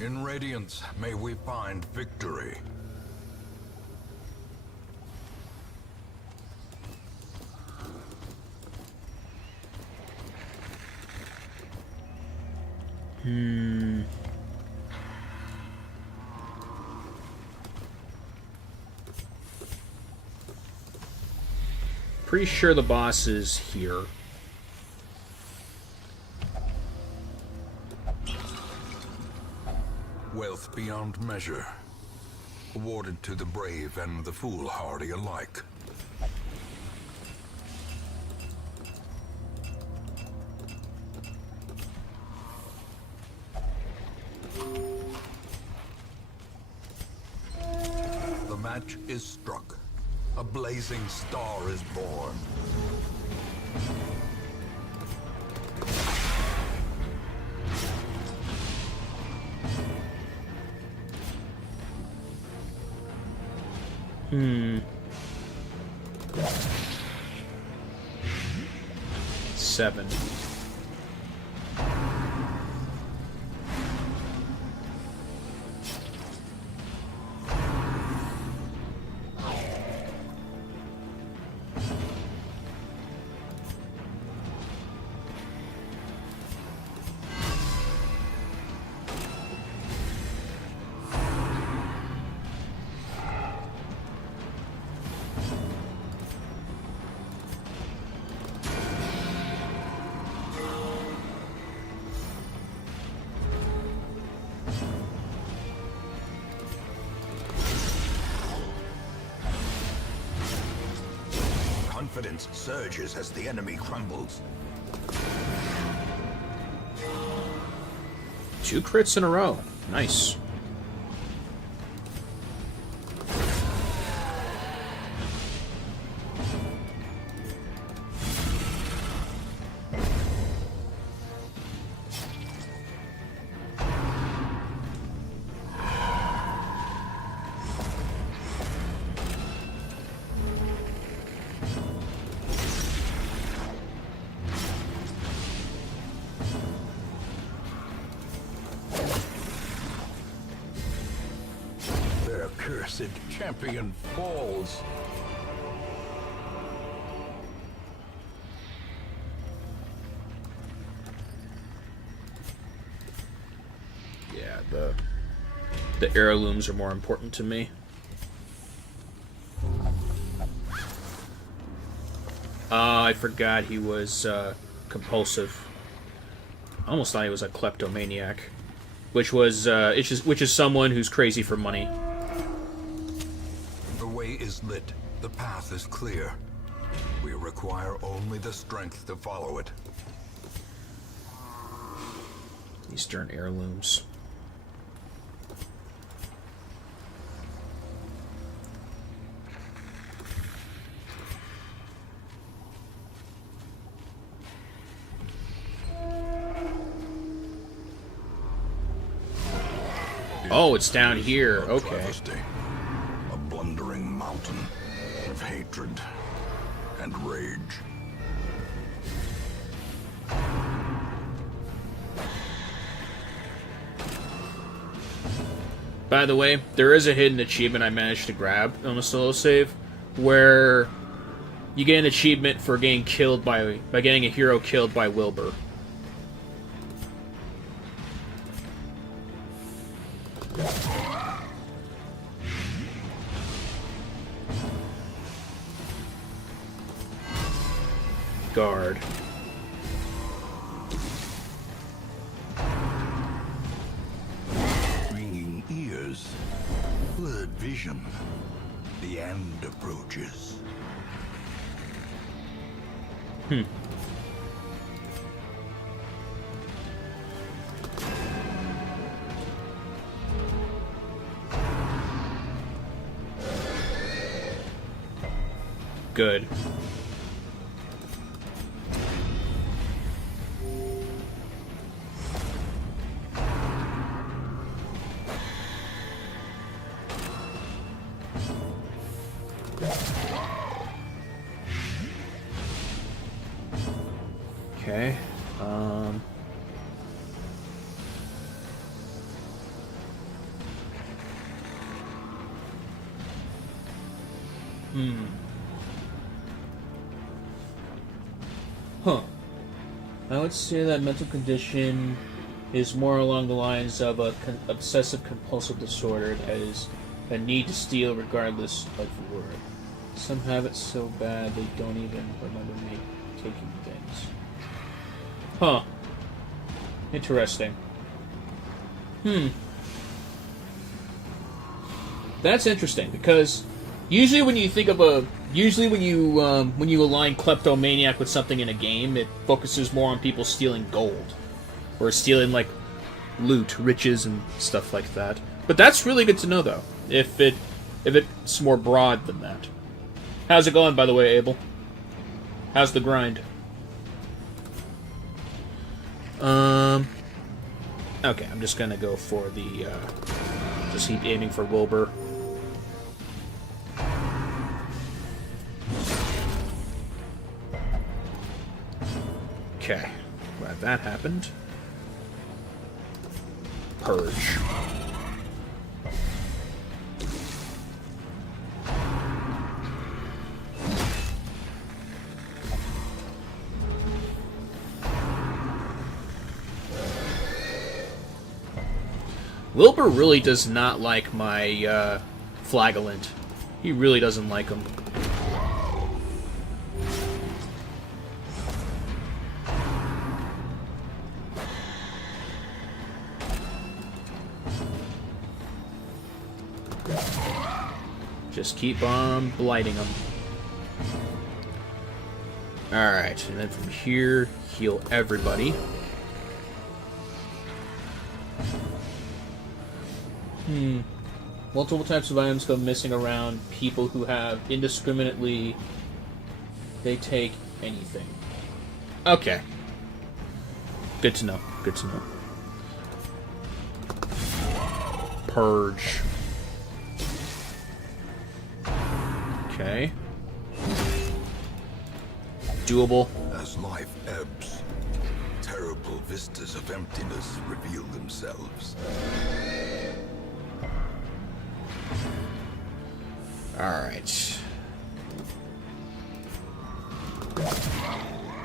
In Radiance, may we find victory. Pretty sure the boss is here. Wealth beyond measure, awarded to the brave and the foolhardy alike. The match is struck. A blazing star is born. Seven. confidence surges as the enemy crumbles. 2 crits in a row. Nice. Their cursed champion falls. Yeah, the heirlooms are more important to me. I forgot he was compulsive. I almost thought he was a kleptomaniac, which is someone who's crazy for money. The way is lit. The path is clear. We require only the strength to follow it. Eastern heirlooms. Oh, it's down here. A Okay. travesty, a blundering mountain of hatred and rage. By the way, there is a hidden achievement I managed to grab on a solo save, where you get an achievement for getting killed by getting a hero killed by Wilbur. Guard. Ringing ears, blurred vision. The end approaches. Good. Okay. Huh. I would say that mental condition is more along the lines of a obsessive compulsive disorder that is a need to steal regardless of the word. Some have it so bad they don't even remember taking things. Huh. Interesting. That's interesting, because usually when you think of when you align kleptomaniac with something in a game, it focuses more on people stealing gold or stealing like loot, riches, and stuff like that. But that's really good to know, though. If it's more broad than that. How's it going, by the way, Abel? How's the grind? Okay, I'm just gonna go for the just keep aiming for Wilbur. Okay, glad that happened. Purge. Wilbur really does not like my flagellant. He really doesn't like him. Just keep on blighting him. Alright, and then from here, heal everybody. Multiple types of items go missing around people who have indiscriminately... They take anything. Okay. Good to know. Good to know. Purge. Okay. Doable. As life ebbs, terrible vistas of emptiness reveal themselves. Alright.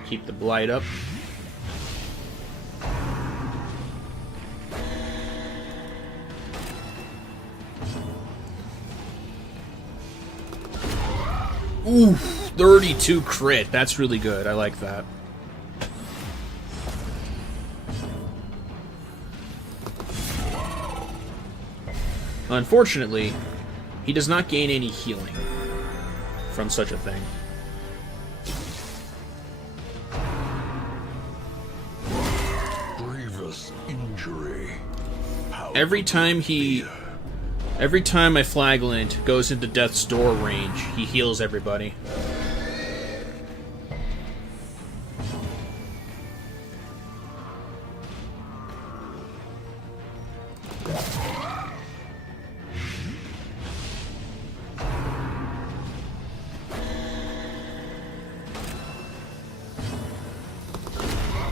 Keep the blight up. Ooh, 32 crit. That's really good. I like that. Unfortunately, he does not gain any healing from such a thing. Grievous injury. Every time my Flagellant goes into Death's Door range, he heals everybody.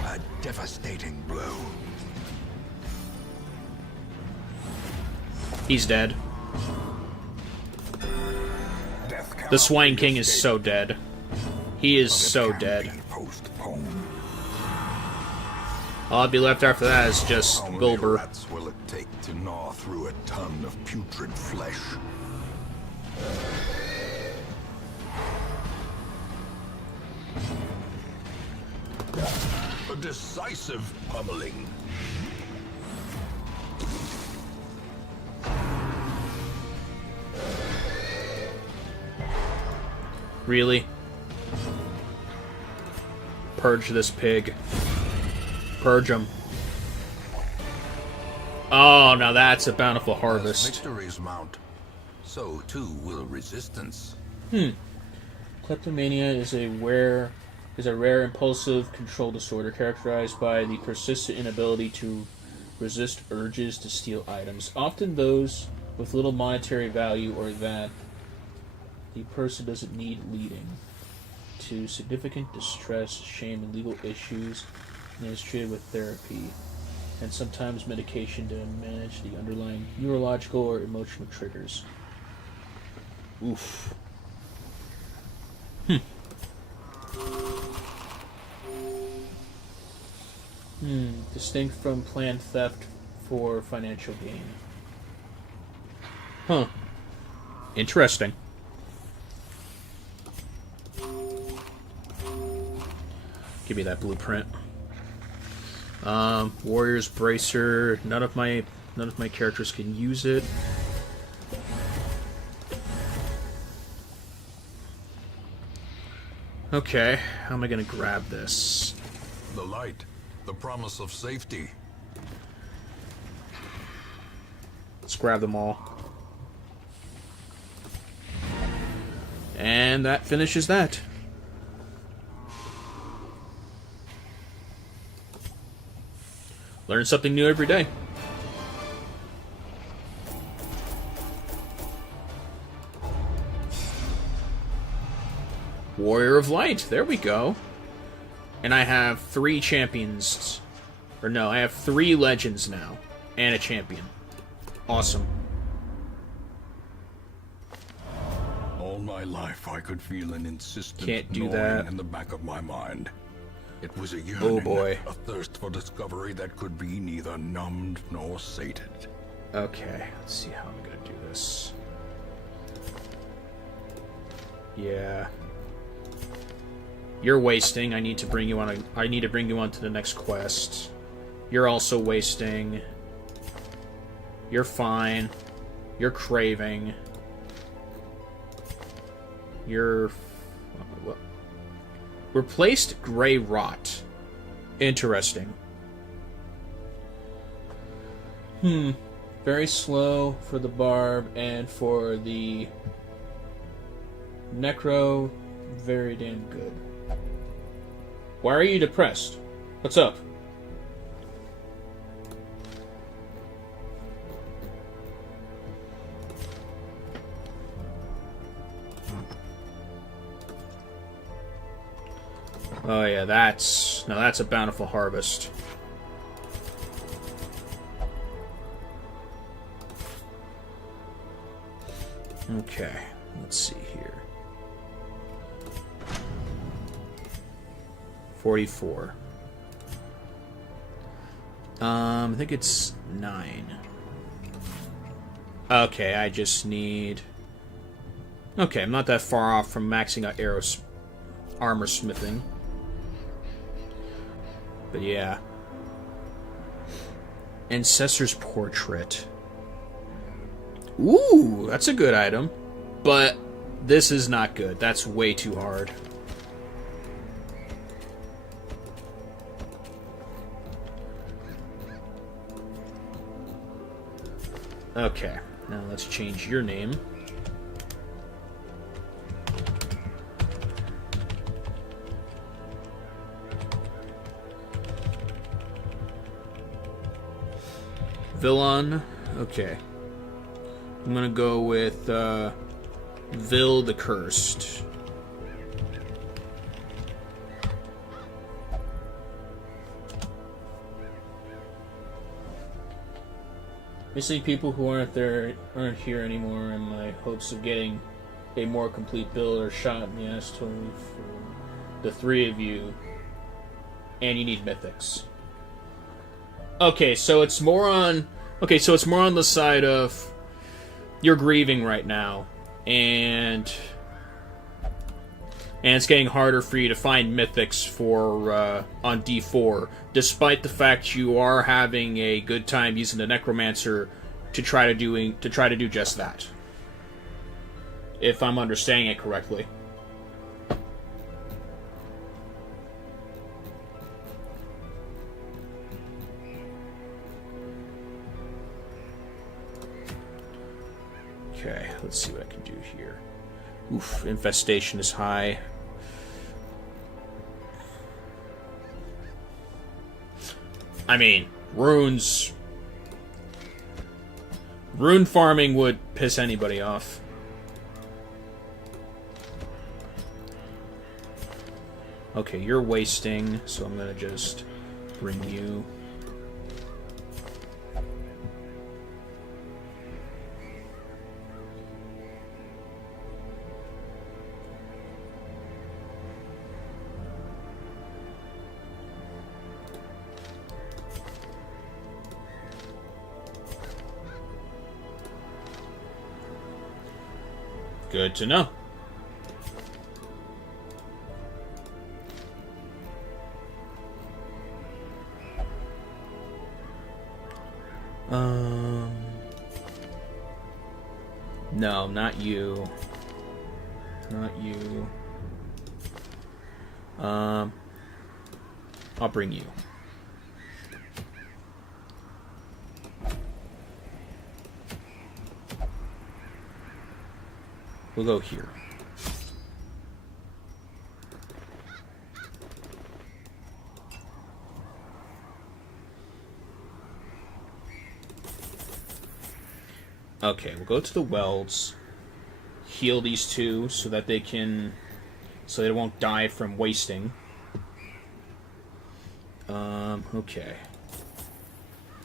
A devastating blow. He's dead. The Swine King is so dead. He is so dead. All I'd be left after that is just How many Wilbur. rats will it take to gnaw through a ton of putrid flesh? A decisive pummeling. Really? Purge this pig. Purge him. Oh, now that's a bountiful As harvest. victories mount, so too will resistance. Kleptomania is a rare impulsive control disorder characterized by the persistent inability to resist urges to steal items, often those with little monetary value or that the person doesn't need leading to significant distress, shame, and legal issues, and is treated with therapy and sometimes medication to manage the underlying neurological or emotional triggers. Oof. Distinct from planned theft for financial gain. Huh. Interesting. Give me that blueprint. Warrior's Bracer. None of my characters can use it. Okay, how am I gonna grab this? The light, the promise of safety. Let's grab them all. And that finishes that. Learn something new every day. Warrior of Light. There we go. And I have 3 champions. Or no, I have 3 legends now. And a champion. Awesome. All my life I could feel an insistent Can't do gnawing that. in the back of my mind. It was a yearning, Oh boy. a thirst for discovery that could be neither numbed nor sated. Okay, let's see how I'm gonna do this. Yeah. You're wasting. I need to bring you on to the next quest. You're also wasting. You're fine. You're craving. You're Replaced gray rot. Interesting. Very slow for the barb, and for the necro, very damn good. Why are you depressed? What's up? Oh yeah, that's a bountiful harvest. Okay, let's see here. 44. I think it's 9. Okay, I just need... Okay, I'm not that far off from maxing out armor smithing. But yeah. Ancestor's Portrait. Ooh, that's a good item. But this is not good. That's way too hard. Okay, now let's change your name. Villain. Okay. I'm gonna go with Vil the Cursed. Basically, people who aren't here anymore, in my hopes of getting a more complete build are shot in the ass totally for the 3 of you, and you need mythics. Okay, so it's more on. Okay, so it's more on the side of you're grieving right now, and it's getting harder for you to find mythics for on D4, despite the fact you are having a good time using the necromancer to try to do just that. If I'm understanding it correctly. Okay, let's see what I can do here. Oof, infestation is high. I mean, rune farming would piss anybody off. Okay, you're wasting, so I'm gonna just bring you. Good to know. No, not you. Not you. I'll bring you. We'll go here. Okay, we'll go to the Wealds, heal these two so that they won't die from wasting. Okay.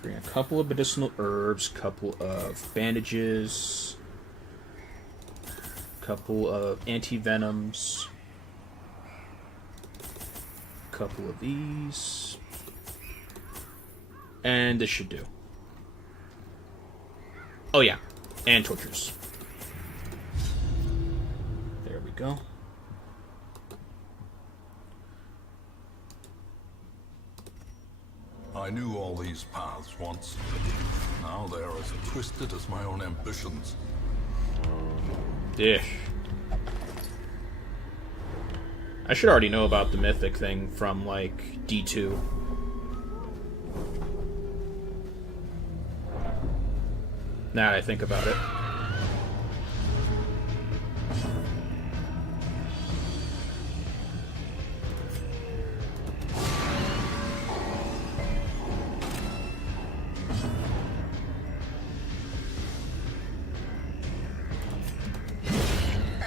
Bring a couple of medicinal herbs, couple of bandages, couple of anti-venoms, couple of these, and this should do. Oh yeah, and tortures. There we go. I knew all these paths once. Now they are as twisted as my own ambitions. Dish. I should already know about the mythic thing from, like, D2. Now that I think about it.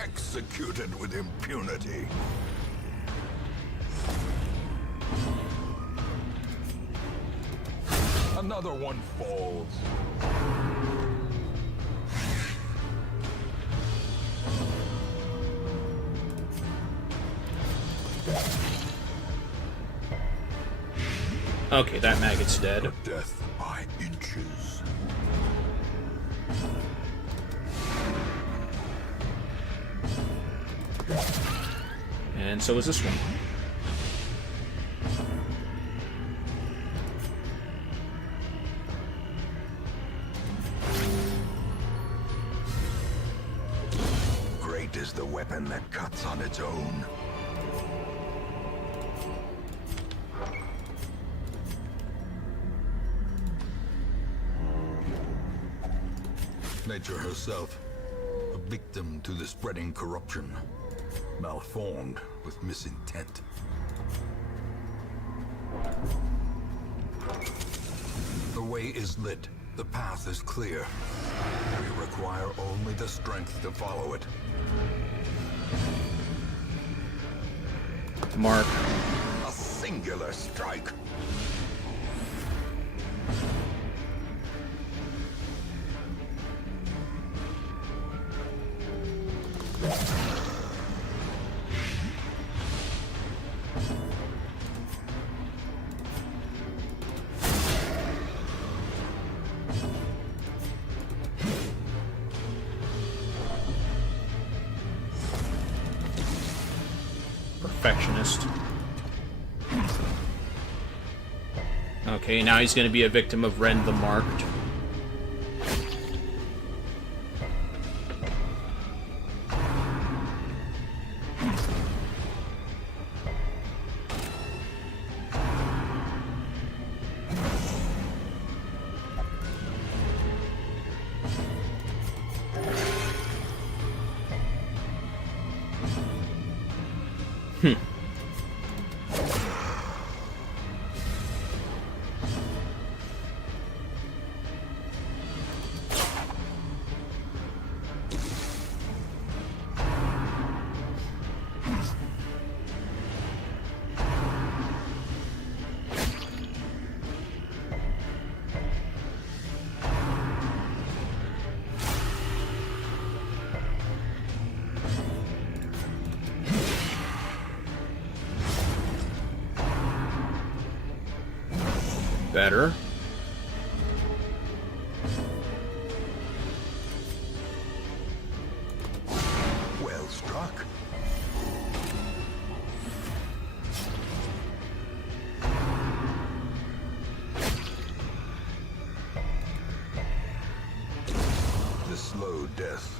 Executed with impunity. Another one falls. Okay, that maggot's dead. Death by inches. And so is this one. Great is the weapon that cuts on its own. Nature herself, a victim to the spreading corruption, malformed with misintent. The way is lit, the path is clear. We require only the strength to follow it. Mark. A singular strike. Perfectionist. Okay, now he's going to be a victim of Rend the Marked. Better. Well struck. The slow death.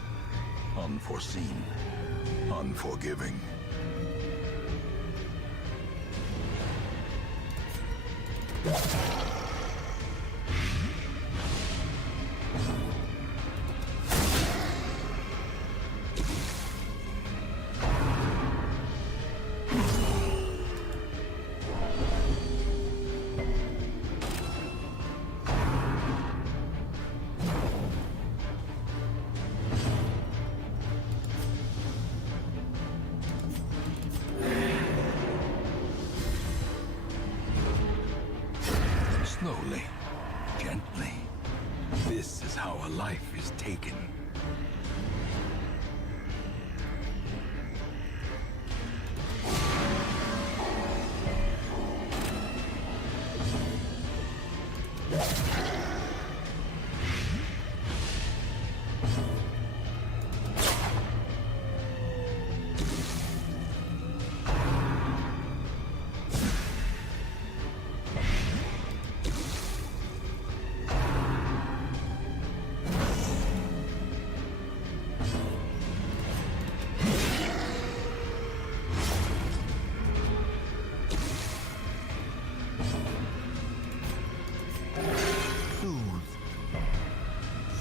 Unforeseen. Unforgiving. Slowly, gently. This is how a life is taken.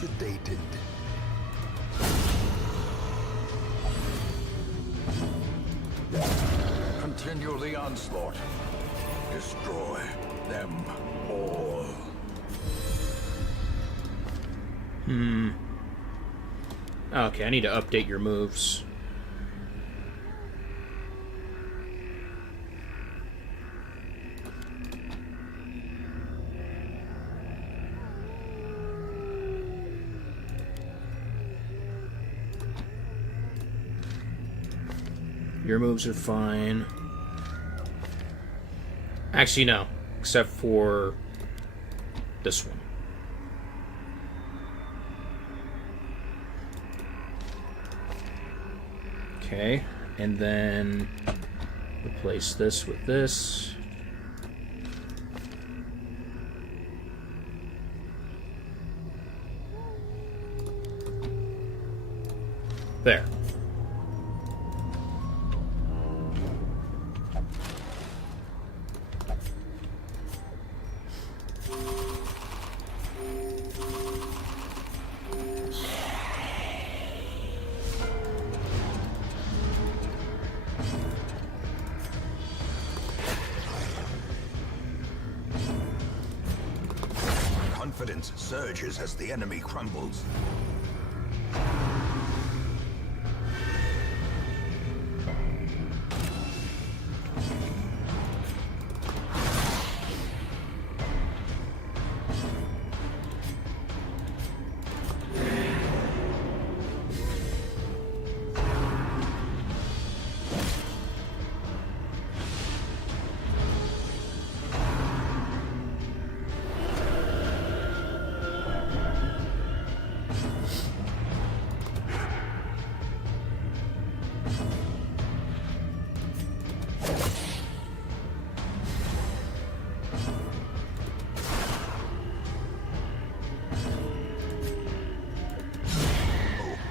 elucidated. Continue the onslaught. Destroy them all. Okay, I need to update your moves. Your moves are fine. Actually, no. Except for this one. Okay. And then replace this with this. There. Confidence surges as the enemy crumbles.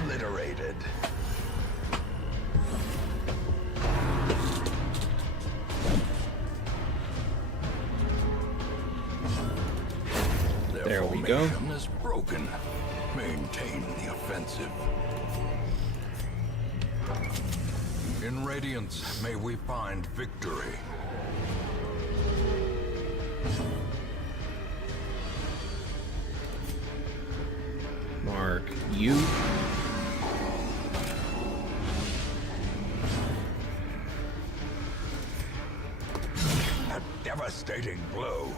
Obliterated. Their There we go. formation is broken. Maintain the offensive. In Radiance, may we find victory. Mark you. A devastating blow.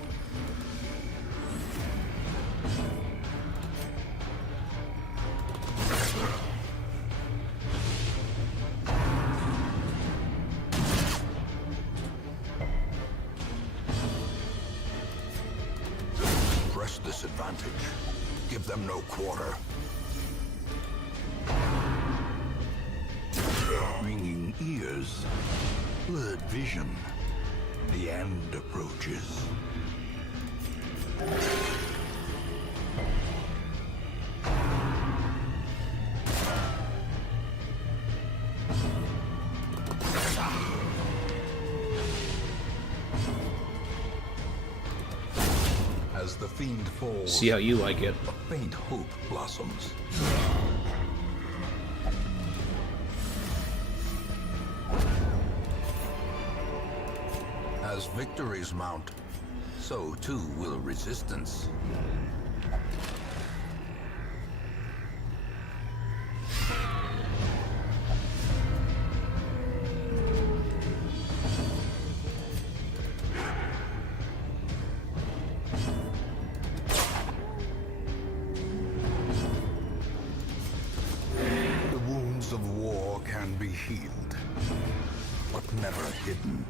Press this advantage. Give them no quarter. Ringing ears. Blurred vision. The end approaches. As the fiend falls, See how you like it. a faint hope blossoms. As victories mount, so too will resistance. The wounds of war can be healed, but never hidden.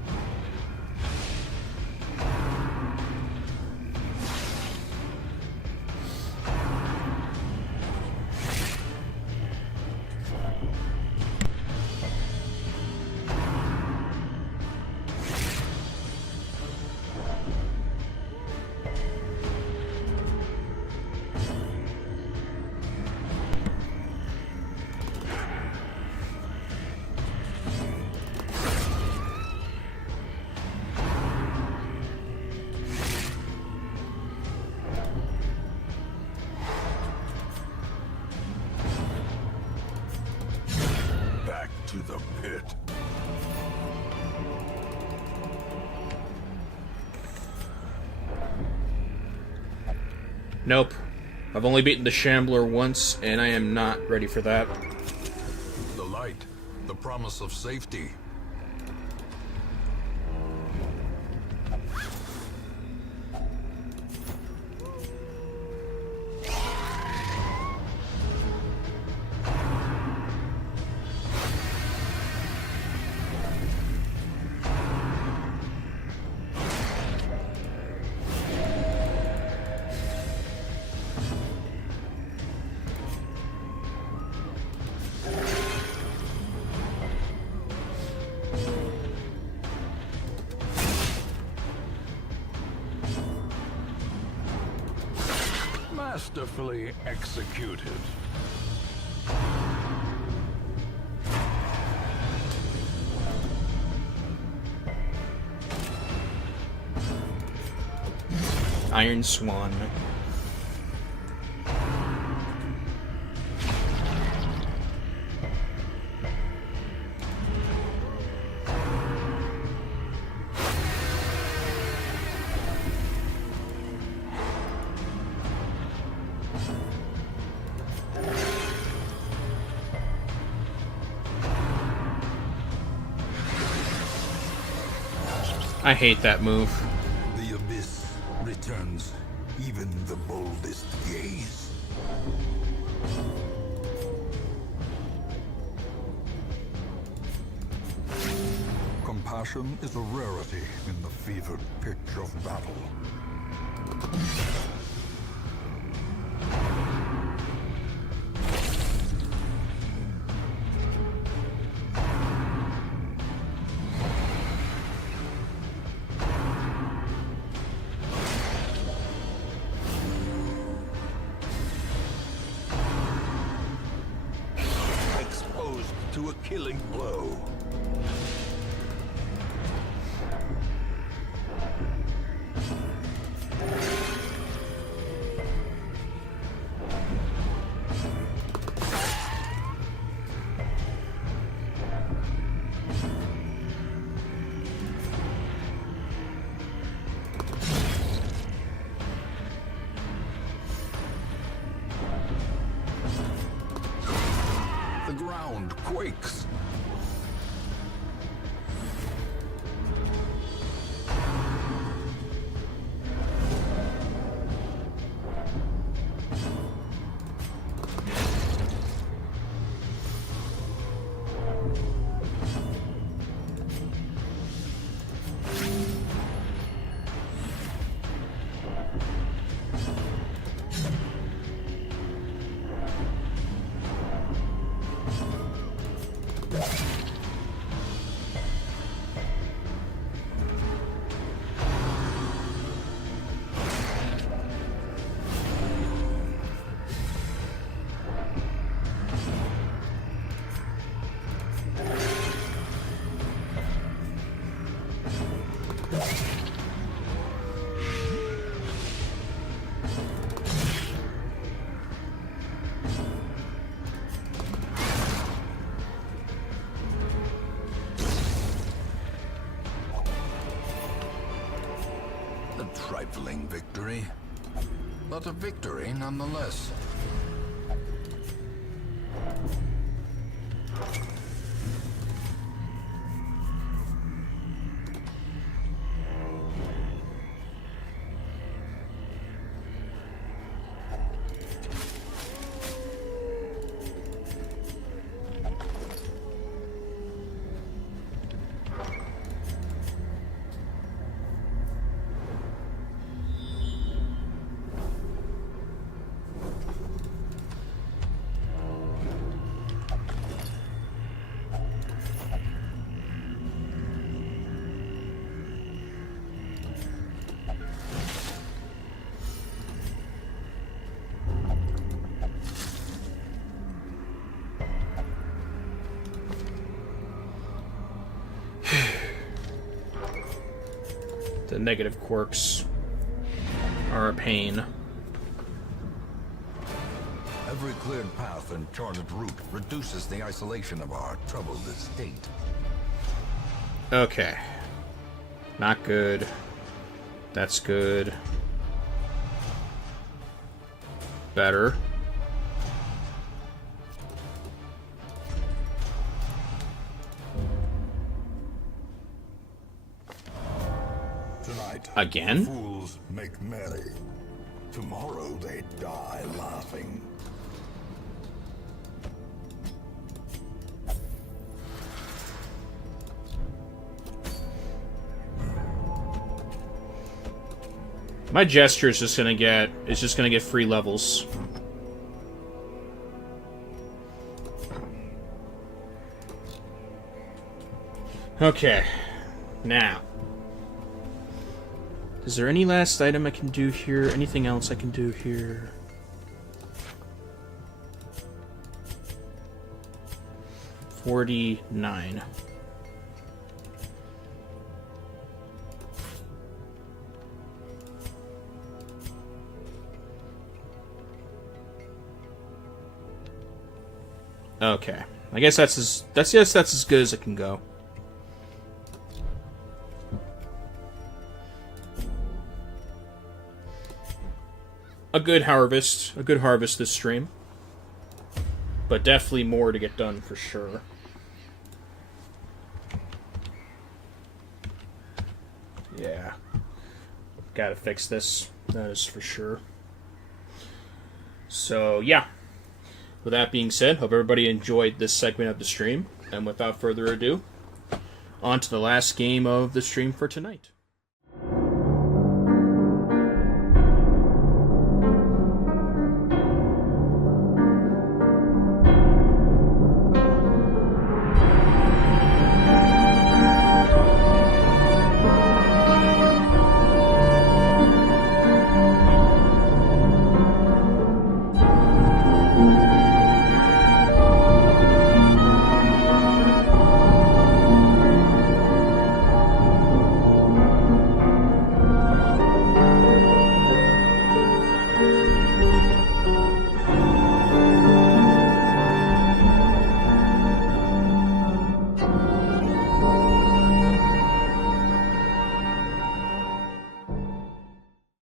Nope. I've only beaten the Shambler once, and I am not ready for that. The light, the promise of safety. Masterfully executed. Iron Swan. I hate that move. The abyss returns even the boldest gaze. Compassion is a rarity in the fevered pitch of battle. Exposed to a killing blow. The ground quakes. A trifling victory, but a victory nonetheless. The negative quirks are a pain. Every cleared path and charted route reduces the isolation of our troubled estate. Okay. Not good. That's good. better. Tonight, Again? fools make merry. Tomorrow they die laughing. My gesture is just gonna get free levels. Okay. Now. Is there any last item I can do here? Anything else I can do here? $49. Okay. I guess that's as good as it can go. A good harvest this stream. But definitely more to get done for sure. Yeah. Gotta fix this. That is for sure. So, yeah. With that being said, hope everybody enjoyed this segment of the stream. And without further ado, on to the last game of the stream for tonight.